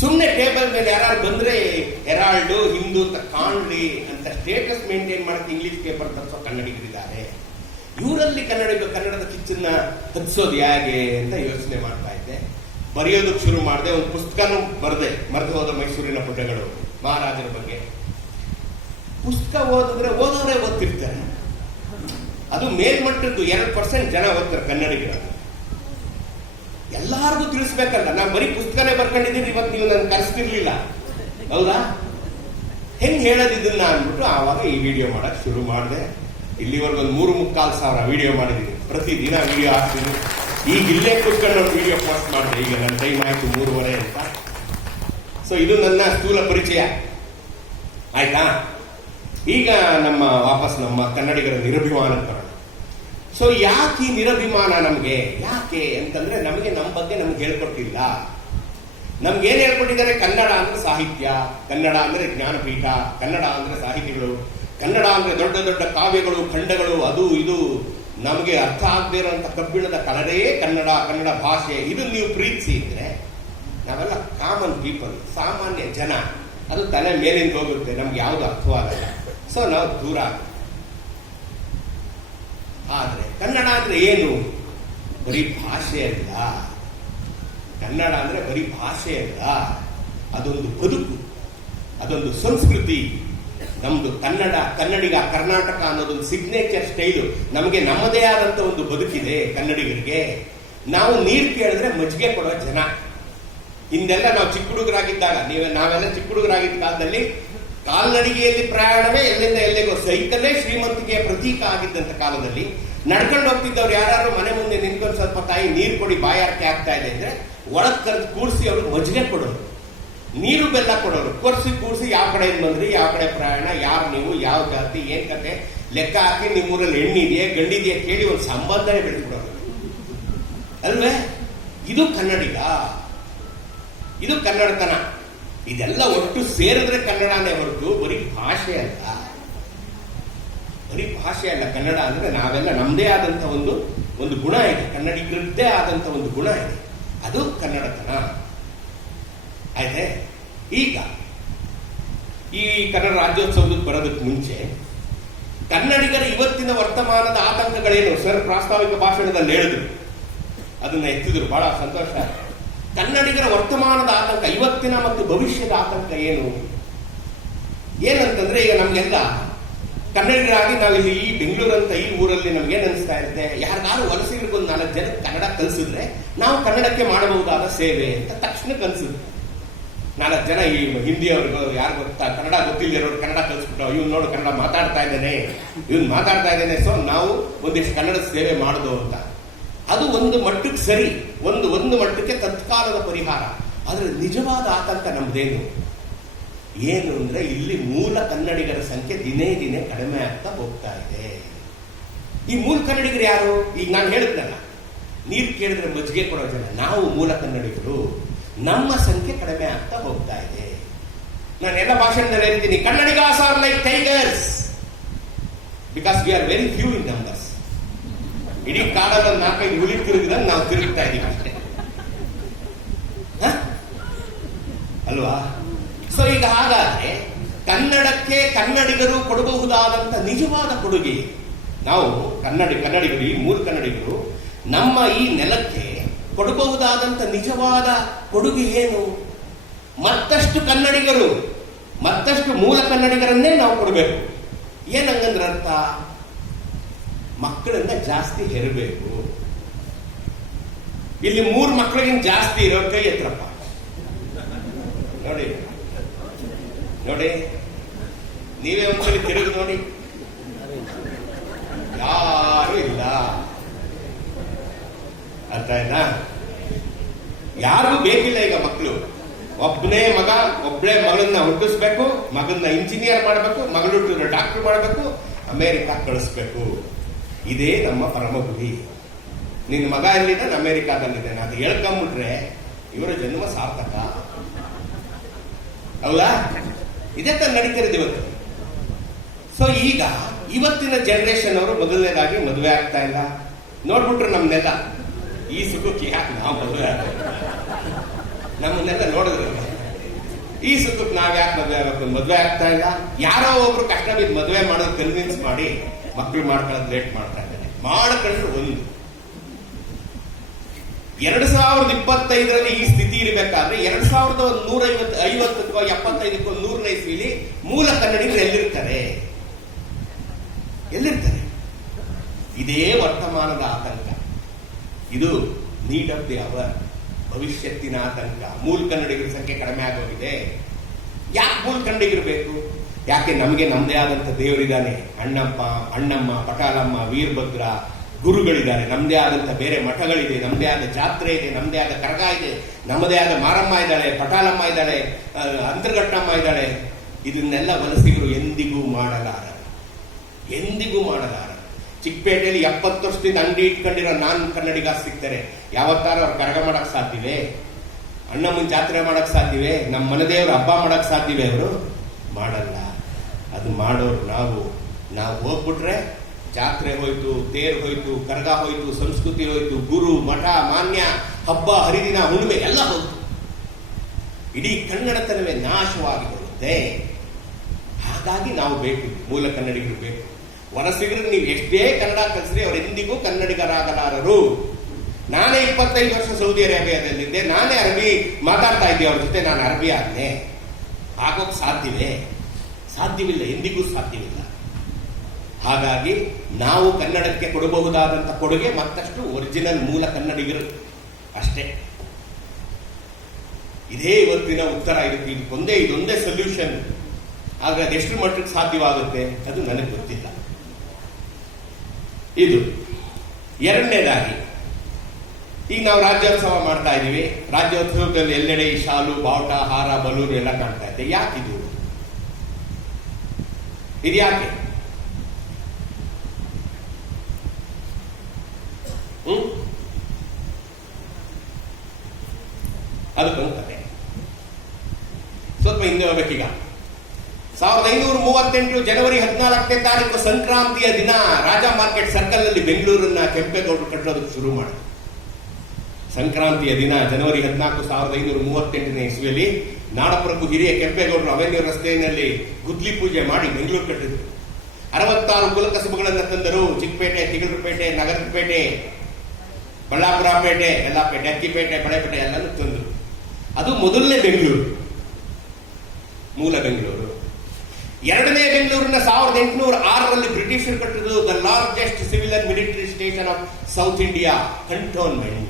ಸುಮ್ಮನೆ ಟೇಬಲ್ ಮೇಲೆ ಯಾರು ಬಂದ್ರೆ ಹೆರಾಲ್ಡ್, ಹಿಂದೂ ಅಂತ ಕಾಣ್ಲಿ ಅಂತ ಸ್ಟೇಟಸ್ ಮೇಂಟೈನ್ ಮಾಡಕ್ಕೆ ಇಂಗ್ಲಿಷ್ ಪೇಪರ್ ತರಿಸೋ ಕನ್ನಡಿಗರಿದ್ದಾರೆ. ಇವರಲ್ಲಿ ಕನ್ನಡದ ಕಿಚ್ಚನ್ನ ಹತ್ಸೋದು ಹೇಗೆ ಅಂತ ಯೋಚನೆ ಮಾಡ್ತಾ ಇದ್ದೆ. ಬರೆಯೋದಕ್ಕೆ ಶುರು ಮಾಡಿದೆ. ಒಂದು ಪುಸ್ತಕನೂ ಬರೆದೆ, ಮರೆತು ಹೋದ ಮೈಸೂರಿನ ಪುಟಗಳು, ಮಹಾರಾಜರ ಬಗ್ಗೆ. ಪುಸ್ತಕ ಓದೋರೇ ಓದ್ತಿರ್ತಾರೆ. ಅದು ಮೇಲ್ಮಟ್ಟದ್ದು 2% ಜನ ಓದ್ತಾರೆ ಕನ್ನಡಿಗರು. ಎಲ್ಲಾರ್ಗು ತಿಳಿಸ್ಬೇಕಲ್ಲ. ನಾನು ಬರೀ ಪುಸ್ತಕನೇ ಬರ್ಕೊಂಡಿದ್ದೀನಿ, ಇವತ್ತು ನೀವು ನನ್ಗೆ ಕಲಿಸ್ತಿರ್ಲಿಲ್ಲ, ಹೌದಾ? ಹೆಂಗ್ ಹೇಳೋದು ಇದನ್ನ ಅಂದ್ಬಿಟ್ಟು ಆವಾಗ ಈ ವಿಡಿಯೋ ಮಾಡಕ್ ಶುರು ಮಾಡಿದೆ. ಇಲ್ಲಿವರೆಗೂ ಒಂದು 3,3,4,000 ವಿಡಿಯೋ ಮಾಡಿದ್ದೀನಿ. ಪ್ರತಿದಿನ ವಿಡಿಯೋ ಹಾಕ್ತೀನಿ. ಈಗ ಇಲ್ಲೇ ಕೂತ್ಕೊಂಡು ಒಂದು ವಿಡಿಯೋ ಪೋಸ್ಟ್ ಮಾಡಿದೆ. ಈಗ ನನ್ನ ಟೈಮ್ ಆಯ್ತು 3:30 ಅಂತ. ಸೊ ಇದು ನನ್ನ ಸ್ಥೂಲ ಪರಿಚಯ ಆಯ್ತಾ. ಈಗ ವಾಪಸ್ ನಮ್ಮ ಕನ್ನಡಿಗರ ನಿರಭಿಮಾನಕ್ಕೆ ಬರೋಣ. ಸೊ ಯಾಕೆ ಈ ನಿರಭಿಮಾನ ನಮಗೆ? ಯಾಕೆ ಅಂತಂದ್ರೆ ನಮಗೆ ನಮ್ಮ ಬಗ್ಗೆ ನಮ್ಗೆ ಹೇಳ್ಕೊಟ್ಟಿಲ್ಲ. ನಮ್ಗೇನ್ ಹೇಳ್ಕೊಟ್ಟಿದ್ದಾರೆ? ಕನ್ನಡ ಅಂದ್ರೆ ಸಾಹಿತ್ಯ, ಕನ್ನಡ ಅಂದ್ರೆ ಜ್ಞಾನಪೀಠ, ಕನ್ನಡ ಅಂದ್ರೆ ಸಾಹಿತಿಗಳು, ಕನ್ನಡ ಅಂದ್ರೆ ದೊಡ್ಡ ದೊಡ್ಡ ಕಾವ್ಯಗಳು, ಖಂಡಗಳು, ಅದು ಇದು. ನಮಗೆ ಅರ್ಥ ಆಗದೇ ಇರುವಂತ ಕಬ್ಬಿಣದ ಕಲರೇ ಕನ್ನಡ, ಕನ್ನಡ ಭಾಷೆ. ಇದು ನೀವು ಪ್ರೀತಿಸಿ ಇದ್ರೆ, ನಾವೆಲ್ಲ ಕಾಮನ್ ಪೀಪಲ್, ಸಾಮಾನ್ಯ ಜನ, ಅದು ತಲೆ ಮೇಲಿಂದ ಹೋಗುತ್ತೆ, ನಮ್ಗೆ ಯಾವ್ದು ಅರ್ಥವಾಗಲ್ಲ. ಸೊ ನಾವು ದೂರ ಆಗುತ್ತೆ. ಆದ್ರೆ ಕನ್ನಡ ಅಂದ್ರೆ ಏನು? ಬರೀ ಭಾಷೆ ಅಲ್ಲ. ಕನ್ನಡ ಅಂದ್ರೆ ಬರೀ ಭಾಷೆ ಅಲ್ಲ, ಅದೊಂದು ಬದುಕು, ಅದೊಂದು ಸಂಸ್ಕೃತಿ. ನಮ್ದು ಕನ್ನಡಿಗ, ಕರ್ನಾಟಕ ಅನ್ನೋದೊಂದು ಸಿಗ್ನೇಚರ್ ಸ್ಟೈಲು. ನಮಗೆ ನಮ್ಮದೇ ಆದಂತ ಒಂದು ಬದುಕಿದೆ ಕನ್ನಡಿಗರಿಗೆ. ನಾವು ನೀರು ಕೇಳಿದ್ರೆ ಮಜ್ಜಿಗೆ ಕೊಡೋ ಜನ. ಹಿಂದೆಲ್ಲ ನಾವು ಚಿಕ್ಕ ಹುಡುಗರಾಗಿದ್ದಾಗ, ನಾವೆಲ್ಲ ಚಿಕ್ಕ ಹುಡುಗರಾಗಿದ್ದ ಕಾಲದಲ್ಲಿ ಕಾಲ್ನಡಿಗೆಯಲ್ಲಿ ಪ್ರಯಾಣವೇ ಎಲ್ಲಿಂದ ಎಲ್ಲಿಗೋ. ಸೈಕಲ್ಲೇ ಶ್ರೀಮಂತಿಕೆಯ ಪ್ರತೀಕ ಆಗಿದ್ದಂತ ಕಾಲದಲ್ಲಿ ನಡ್ಕೊಂಡು ಹೋಗ್ತಿದ್ದವ್ರು ಯಾರು ಮನೆ ಮುಂದೆ ನಿಂತ್ಕೊಂಡು ಸ್ವಲ್ಪ ತಾಯಿ ನೀರು ಕೊಡಿ, ಬಾಯಾರಿಕೆ ಆಗ್ತಾ ಇದೆ ಅಂದ್ರೆ ಒಳಗ್ ಕರೆದು ಕೂರಿಸಿ ಅವ್ರಿಗೆ ಮಜ್ಜಿಗೆ ಕೊಡೋರು, ನೀರು ಬೆಲ್ಲ ಕೊಡೋರು. ಕೂರಿಸಿ ಯಾವ ಕಡೆಯಿಂದ ಬಂದ್ರಿ, ಯಾವ ಕಡೆ ಪ್ರಯಾಣ, ಯಾರು ನೀವು, ಯಾವ ಜಾತಿ, ಏನ್ ಕತೆ ಲೆಕ್ಕ ಹಾಕಿ ನಿಮ್ಮೂರಲ್ಲಿ ಹೆಣ್ಣಿದೆಯೇ ಗಂಡಿದೆಯೇ ಕೇಳಿ ಒಂದು ಸಂಬಂಧನೇ ಬೆಳೆಸ್ಬಿಡೋರು ಅಲ್ವೇ? ಇದು ಕನ್ನಡಿಗ, ಇದು ಕನ್ನಡತನ. ಇದೆಲ್ಲ ಒಟ್ಟು ಸೇರಿದ್ರೆ ಕನ್ನಡನೇ ಹೊರತು ಬರೀ ಭಾಷೆ ಅಲ್ಲ. ಬರೀ ಭಾಷೆ ಅಲ್ಲ. ಕನ್ನಡ ಅಂದ್ರೆ ನಾವೆಲ್ಲ ನಮ್ದೇ ಆದಂತ ಒಂದು ಗುಣ ಇದೆ, ಕನ್ನಡಿಗರದ್ದೇ ಆದಂತ ಒಂದು ಗುಣ ಇದೆ, ಅದು ಕನ್ನಡತನ. ಆಯ್ತೆ? ಈಗ ಈ ಕನ್ನಡ ರಾಜ್ಯೋತ್ಸವಕ್ಕೆ ಬರೋದಕ್ಕೆ ಮುಂಚೆ ಕನ್ನಡಿಗರ ಇವತ್ತಿನ ವರ್ತಮಾನದ ಆತಂಕಗಳೇನು ಸರ್ ಪ್ರಾಸ್ತಾವಿಕ ಭಾಷಣದಲ್ಲಿ ಹೇಳಿದ್ರು, ಅದನ್ನ ಎತ್ತಿದ್ರು, ಬಹಳ ಸಂತೋಷ. ಕನ್ನಡಿಗರ ವರ್ತಮಾನದ ಆತಂಕ, ಇವತ್ತಿನ ಮತ್ತು ಭವಿಷ್ಯದ ಆತಂಕ ಏನಂತಂದ್ರೆ, ಈಗ ನಮ್ಗೆಲ್ಲ ಕನ್ನಡಿಗರಾಗಿ ನಾವಿಲ್ಲಿ ಈ ಬೆಂಗಳೂರಂತ ಈ ಊರಲ್ಲಿ ನಮ್ಗೆ ಏನ್ ಅನಿಸ್ತಾ ಇರುತ್ತೆ, ಯಾರಿಗಾರು ವಲಸಿಗರಿಗೆ ಒಂದು 4 ಜನ ಕನ್ನಡ ಕಲಿಸಿದ್ರೆ ನಾವು ಕನ್ನಡಕ್ಕೆ ಮಾಡಬಹುದಾದ ಸೇವೆ ಅಂತ ತಕ್ಷಣಕ್ಕೆ ಅನ್ಸುತ್ತೆ. 4 ಜನ ಈ ಹಿಂದಿಯವ್ರಿಗೂ ಯಾರು ಗೊತ್ತಾ ಕನ್ನಡ ಗೊತ್ತಿಲ್ಲದಿರೋರು ಕನ್ನಡ ಕಲಿಸ್ಬಿಟ್ಟು ಇವ್ನು ನೋಡು ಕನ್ನಡ ಮಾತಾಡ್ತಾ ಇದ್ದೇನೆ, ಸೊ ನಾವು ಒಂದಿಷ್ಟು ಕನ್ನಡ ಸೇವೆ ಮಾಡುದು ಅಂತ. ಅದು ಒಂದು ಮಟ್ಟಕ್ಕೆ ಸರಿ, ಒಂದು ಮಟ್ಟಕ್ಕೆ ತತ್ಕಾಲದ ಪರಿಹಾರ. ಆದ್ರೆ ನಿಜವಾದ ಆತಂಕ ನಮ್ದೇನು ಅಂದ್ರೆ ಇಲ್ಲಿ ಮೂಲ ಕನ್ನಡಿಗರ ಸಂಖ್ಯೆ ದಿನೇ ದಿನೇ ಕಡಿಮೆ ಆಗ್ತಾ ಹೋಗ್ತಾ ಇದೆ. ಈ ಮೂಲ ಕನ್ನಡಿಗರು ಯಾರು? ಈಗ ನಾನು ಹೇಳಿದ್ನಲ್ಲ, ನೀರು ಕೇಳಿದ್ರೆ ಮಜ್ಜಿಗೆ ಕೊಡೋ ಜನ ನಾವು ಮೂಲ ಕನ್ನಡಿಗರು. ನಮ್ಮ ಸಂಖ್ಯೆ ಕಡಿಮೆ ಆಗ್ತಾ ಹೋಗ್ತಾ ಇದೆ. ನಾನು ಎಲ್ಲ ಭಾಷಣದಲ್ಲಿ ಹೇಳ್ತೀನಿ, Kannadigas are like tigers because we are very few in numbers. ಇಡೀ ಕಾಡಲ್ಲಿ 4-5 ಹುಲಿ ತಿರುಗಿದ್ರೆ ನಾವು ತಿರುಗ್ತಾ ಇದೀವಿ ಅಷ್ಟೇ ಅಲ್ವಾ? ಸೊ ಈಗ ಹಾಗಾದ್ರೆ ಕನ್ನಡಕ್ಕೆ ಕನ್ನಡಿಗರು ಕೊಡಬಹುದಾದಂತ ನಿಜವಾದ ಕೊಡುಗೆ, ನಾವು ಕನ್ನಡಿಗರು ಈ ಮೂಲ ಕನ್ನಡಿಗರು ನಮ್ಮ ಈ ನೆಲಕ್ಕೆ ಕೊಡಬಹುದಾದಂತ ನಿಜವಾದ ಕೊಡುಗೆ ಏನು? ಮತ್ತಷ್ಟು ಕನ್ನಡಿಗರು, ಮತ್ತಷ್ಟು ಮೂಲ ಕನ್ನಡಿಗರನ್ನೇ ನಾವು ಕೊಡಬೇಕು. ಏನಂಗಂದ್ರ ಅರ್ಥ, ಮಕ್ಕಳನ್ನ ಜಾಸ್ತಿ ಹೆರಬೇಕು. ಇಲ್ಲಿ 3 ಮಕ್ಕಳಿಗಿಂತ ಜಾಸ್ತಿ ಇರೋ ಕೈ ಎತ್ರಪ್ಪ ನೋಡಿ, ನೀವೇ ಒಂದ್ಸಲಿ ತಿರುಗಿ ನೋಡಿ, ಯಾರು ಇಲ್ಲ. ಅರ್ಥ ಆಯ್ತಾ? ಯಾರಿಗೂ ಬೇಕಿಲ್ಲ ಈಗ ಮಕ್ಕಳು. ಒಬ್ಬನೇ ಮಗ ಒಬ್ಬಳೇ ಮಗಳನ್ನ ಹುಟ್ಟಿಸ್ಬೇಕು, ಮಗನ್ನ ಇಂಜಿನಿಯರ್ ಮಾಡಬೇಕು, ಮಗಳು ಡಾಕ್ಟರ್ ಮಾಡಬೇಕು, ಅಮೆರಿಕ ಕಳಿಸ್ಬೇಕು. ಇದೇ ನಮ್ಮ ಪರಮ ಗುರಿ. ನಿನ್ನ ಮಗ ಎಲ್ಲಿದ್ದಾನೆ? ಅಮೆರಿಕಾದಲ್ಲಿದ್ದಾನೆ. ಅದು ಹೇಳ್ಕೊಂಡ್ಬಿಟ್ರೆ ಇವರ ಜನ್ಮ ಸಾರ್ಥಕ. ಹೌದಾ? ಇದೇ ತರ ನಡೀತಿರೋದು ಇವತ್ತು. ಸೊ ಈಗ ಇವತ್ತಿನ ಜನರೇಷನ್ ಅವರು ಮೊದಲನೇದಾಗಿ ಮದುವೆ ಆಗ್ತಾ ಇಲ್ಲ. ನೋಡ್ಬಿಟ್ರು ನಮ್ನೆಲ್ಲ, ಈ ಸುಖಕ್ಕೆ ಯಾಕೆ ನಾವು ಮದುವೆ ಆಗ್ಬೇಕು? ನಮ್ಮನ್ನೆಲ್ಲ ನೋಡಿದ್ರು, ಈ ಸುಖಕ್ಕೆ ನಾವ್ ಯಾಕೆ ಮದುವೆ ಆಗಬೇಕು? ಮದುವೆ ಆಗ್ತಾ ಇಲ್ಲ. ಯಾರೋ ಒಬ್ರು ಕಷ್ಟ ಬಿದ್ದು ಮದುವೆ ಮಾಡೋದು ಕನ್ವಿನ್ಸ್ ಮಾಡಿ ಮಕ್ಕಳು ಮಾಡ್ಕೊಳ್ಳೋದು ಲೇಟ್ ಮಾಡ್ತಾ ಇದ್ದಾನೆ. ಮಾಡ್ಕೊಂಡ್ರು ಒಂದು 2025ರಲ್ಲಿ ಈ ಸ್ಥಿತಿ ಇರಬೇಕಾದ್ರೆ 2150ಕ್ಕೋ 75ಕ್ಕೋ 100ನೇ ಇಸ್ವಿಲಿ ಮೂಲ ಕನ್ನಡಿಗರು ಎಲ್ಲಿರ್ತಾರೆ? ಇದೇ ವರ್ತಮಾನದ ಆತಂಕ. ಇದು ನೀಡ್ ಆಫ್ ದಿ ಅವರ್, ಭವಿಷ್ಯತ್ತಿನ ಆತಂಕ. ಮೂಲ ಕನ್ನಡಿಗರ ಸಂಖ್ಯೆ ಕಡಿಮೆ ಆಗೋಗಿದೆ. ಯಾಕೆ ಮೂಲ ಕನ್ನಡಿಗರು ಬೇಕು? ಯಾಕೆ ನಮಗೆ ನಮ್ಮದೇ ಆದಂತ ದೇವರಿದ್ದಾನೆ. ಅಣ್ಣಮ್ಮ, ಪಟಾಲಮ್ಮ, ವೀರಭದ್ರ ಗುರುಗಳಿದ್ದಾರೆ. ನಮ್ಮದೇ ಆದಂತ ಬೇರೆ ಮಠಗಳಿದೆ, ನಮ್ಮದೇ ಆದ ಜಾತ್ರೆ ಇದೆ, ನಮ್ಮದೇ ಆದ ಕರಗ ಇದೆ, ನಮ್ಮದೇ ಆದ ಮಾರಮ್ಮ ಇದ್ದಾಳೆ, ಪಟಾಲಮ್ಮ ಇದ್ದಾಳೆ, ಅಂತರ್ಘಟ್ಟಮ್ಮ ಇದ್ದಾಳೆ. ಇದನ್ನೆಲ್ಲ ವಲಸಿಗರು ಎಂದಿಗೂ ಮಾಡಲಾರ. ಚಿಕ್ಕಪೇಟೆಯಲ್ಲಿ 70 ವರ್ಷದಿಂದ ಅಂಗಡಿ ಇಟ್ಕೊಂಡಿರೋ ನಾನು ಕನ್ನಡಿಗ ಸಿಗ್ತಾರೆ. ಯಾವತ್ತಾರ ಅವ್ರು ಕರಗ ಮಾಡಕ್ ಸಾಧ್ಯವೇ? ಅಣ್ಣಮ್ಮನ ಜಾತ್ರೆ ಮಾಡಕ್ ಸಾಧ್ಯವೇ? ನಮ್ಮ ಮನೆದೇವ್ರ ಹಬ್ಬ ಮಾಡಕ್ ಸಾಧ್ಯವೇ? ಅವರು ಮಾಡಲ್ಲ. ಅದು ಮಾಡೋರು ನಾವು ಹೋಗ್ಬಿಟ್ರೆ ಜಾತ್ರೆ ಹೋಯ್ತು, ತೇರು ಹೋಯ್ತು, ಕರಗ ಹೋಯ್ತು, ಸಂಸ್ಕೃತಿ ಹೋಯ್ತು, ಗುರು ಮಠ ಮಾನ್ಯ, ಹಬ್ಬ ಹರಿದಿನ ಹುಣ್ಣಿಮೆ ಎಲ್ಲ ಹೋಯ್ತು. ಇಡೀ ಕನ್ನಡತನವೇ ನಾಶವಾಗಿ ಹೋಗುತ್ತೆ. ಹಾಗಾಗಿ ನಾವು ಬೇಕು, ಮೂಲ ಕನ್ನಡಿಗರು ಬೇಕು. ವಲಸಿಗರಿಗೆ ನೀವು ಎಷ್ಟೇ ಕನ್ನಡ ಕಲಿಸ್ರಿ ಅವರೆಂದಿಗೂ ಕನ್ನಡಿಗರಾಗಲಾರರು. ನಾನೇ 25 ವರ್ಷ ಸೌದಿ ಅರೇಬಿಯಾದಲ್ಲಿದ್ದೆ, ನಾನೇ ಅರಬಿ ಮಾತಾಡ್ತಾ ಇದ್ದೆ ಅವ್ರ ಜೊತೆ. ನಾನು ಅರಬಿ ಆದ್ನೆ. ಆಗೋಕ್ ಸಾಧ್ಯವಿಲ್ಲ, ಎಂದಿಗೂ ಸಾಧ್ಯವಿಲ್ಲ. ಹಾಗಾಗಿ ನಾವು ಕನ್ನಡಕ್ಕೆ ಕೊಡಬಹುದಾದಂತ ಕೊಡುಗೆ ಮತ್ತಷ್ಟು ಒರಿಜಿನಲ್ ಮೂಲ ಕನ್ನಡಿಗರು ಅಷ್ಟೇ. ಇದೇ ಇವತ್ತಿನ ಉತ್ತರ. ಇದೊಂದೇ ಸೊಲ್ಯೂಷನ್. ಆದ್ರೆ ಅದೆಷ್ಟು ಮಟ್ಟಕ್ಕೆ ಸಾಧ್ಯವಾಗುತ್ತೆ ಅದು ನನಗೆ ಗೊತ್ತಿಲ್ಲ. ಇದು ಎರಡನೇದಾಗಿ, ಈಗ ನಾವು ರಾಜ್ಯೋತ್ಸವ ಮಾಡ್ತಾ ಇದೀವಿ. ರಾಜ್ಯೋತ್ಸವದಲ್ಲಿ ಎಲ್ಲೆಡೆ ಈ ಶಾಲು, ಬಾವುಟ, ಹಾರ, ಬಲೂನ್ ಎಲ್ಲ ಕಾಣ್ತಾ ಇದೆ. ಯಾಕಿದು? ಯಾಕೆ? ಅದಕ್ಕೊಂದು ಕತೆ. ಸ್ವಲ್ಪ ಹಿಂದೆ ಹೋಗ್ಬೇಕೀಗ. 1538 ಜನವರಿ 14ನೇ ತಾರೀಕು ಸಂಕ್ರಾಂತಿಯ ದಿನ ರಾಜಾ ಮಾರ್ಕೆಟ್ ಸರ್ಕಲ್ ನಲ್ಲಿ ಬೆಂಗಳೂರನ್ನ ಕೆಂಪೇಗೌಡರು ಕಟ್ಟೋದಕ್ಕೆ ಶುರು ಮಾಡಿದ್ರು. ಸಂಕ್ರಾಂತಿಯ ದಿನ ಜನವರಿ 14, 1538ನೇ ಇಸ್ವಿಯಲ್ಲಿ ನಾಡಪ್ರಭು ಹಿರಿಯ ಕೆಂಪೇಗೌಡರು ಅವೆನ್ಯೂ ರಸ್ತೆಯಲ್ಲಿ ಗುದ್ಲಿ ಪೂಜೆ ಮಾಡಿ ಬೆಂಗಳೂರು ಕಟ್ಟಿದ್ರು. 66 ಕುಲಕಸಬುಗಳನ್ನು ತಂದರು. ಚಿಕ್ಕಪೇಟೆ, ತಿಗಳರಪೇಟೆ, ನಗರಪೇಟೆ, ಬಳ್ಳಾಪುರ ಪೇಟೆ, ಯಲ್ಲಾಪೇಟೆ, ಅಕ್ಕಿಪೇಟೆ, ಬಳೆಪೇಟೆ ಎಲ್ಲನೂ ತಂದರು. ಅದು ಮೊದಲನೇ ಬೆಂಗಳೂರು, ಮೂಲ ಬೆಂಗಳೂರು. ಎರಡನೇ ಬೆಂಗಳೂರಿನ 1806ರಲ್ಲಿ ಬ್ರಿಟಿಷರು ಕಟ್ಟಿದ್ದು the largest civil and military station of south India, cantonment.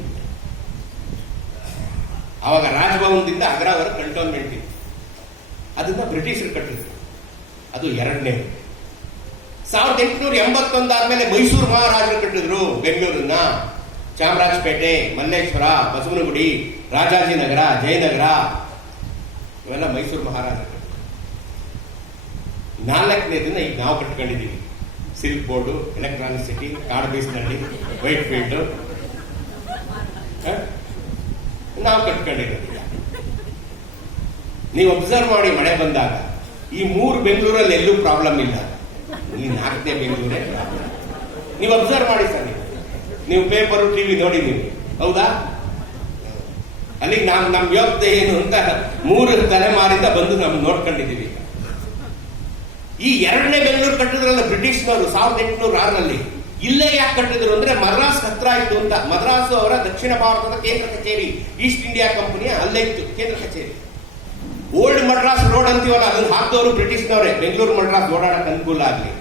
ಆವಾಗ ರಾಜಭವನದಿಂದ ಅಗ್ರಾವರೆಗೆ ಕಂಟೋನ್ಮೆಂಟ್ ಇತ್ತು. ಅದನ್ನ ಬ್ರಿಟಿಷರು ಕಟ್ಟಿದ್ರು. ಅದು ಎರಡನೇ. 1881 ಆದ್ಮೇಲೆ ಮೈಸೂರು ಮಹಾರಾಜರು ಕಟ್ಟಿದ್ರು ಬೆಂಗಳೂರನ್ನ. ಚಾಮರಾಜಪೇಟೆ, ಮಲ್ಲೇಶ್ವರ, ಬಸವನಗುಡಿ, ರಾಜಾಜಿನಗರ, ಜಯನಗರ ಇವೆಲ್ಲ ಮೈಸೂರು ಮಹಾರಾಜರು ಕಟ್ಟಿದ್ರು. 4ನೇ ದಿನ ಈಗ ನಾವು ಕಟ್ಕೊಂಡಿದ್ದೀವಿ. ಸಿಲ್ಕ್ ಬೋರ್ಡು, ಎಲೆಕ್ಟ್ರಾನಿಕ್ ಸಿಟಿ, ಕಾಡಬೀಸ್ನಳ್ಳಿ, ವೈಟ್ ಫೀಲ್ಡ್ ನಾವು ಕಟ್ಕೊಂಡಿರೋದು. ನೀವು ಅಬ್ಸರ್ವ್ ಮಾಡಿ, ಮಳೆ ಬಂದಾಗ ಈ 3 ಬೆಂಗಳೂರಲ್ಲಿ ಎಲ್ಲೂ ಪ್ರಾಬ್ಲಮ್ ಇಲ್ಲ. ಈ 4ನೇ ಬೆಂಗಳೂರೇ ಪ್ರಾಬ್ಲಮ್. ನೀವು ಅಬ್ಸರ್ವ್ ಮಾಡಿ ಸರ್, ನೀವು ಪೇಪರು ಟಿವಿ ನೋಡಿ ನೀವು, ಹೌದಾ? ಅಲ್ಲಿ ನಮ್ ಯೋಗ್ಯತೆ ಏನು ಅಂತ 3 ತಲೆಮಾರಿಂದ ಬಂದು ನಾವು ನೋಡ್ಕೊಂಡಿದ್ದೀವಿ. ಈ ಎರಡನೇ ಬೆಂಗಳೂರು ಕಟ್ಟಿದ್ರಲ್ಲ ಬ್ರಿಟಿಷ್ನವರು 1806ರಲ್ಲಿ. ಇಲ್ಲೇ ಯಾಕೆ ಕಟ್ಟಿದ್ರು ಅಂದ್ರೆ ಮದ್ರಾಸ್ ಹತ್ರ ಇತ್ತು ಅಂತ. ಮದ್ರಾಸು ಅವರ ದಕ್ಷಿಣ ಭಾರತದ ಕೇಂದ್ರ ಕಚೇರಿ, ಈಸ್ಟ್ ಇಂಡಿಯಾ ಕಂಪನಿಯ ಅಲ್ಲೇ ಇತ್ತು ಕೇಂದ್ರ ಕಚೇರಿ. ಓಲ್ಡ್ ಮಡ್ರಾಸ್ ರೋಡ್ ಅಂತೀವಲ್ಲ, ಅದನ್ನು ಹಾಕಿದವರು ಬ್ರಿಟಿಷ್ನವರೇ, ಬೆಂಗಳೂರು ಮಡ್ರಾಸ್ ಓಡಾಡಕ್ಕೆ ಅನುಕೂಲ ಆಗಲಿ.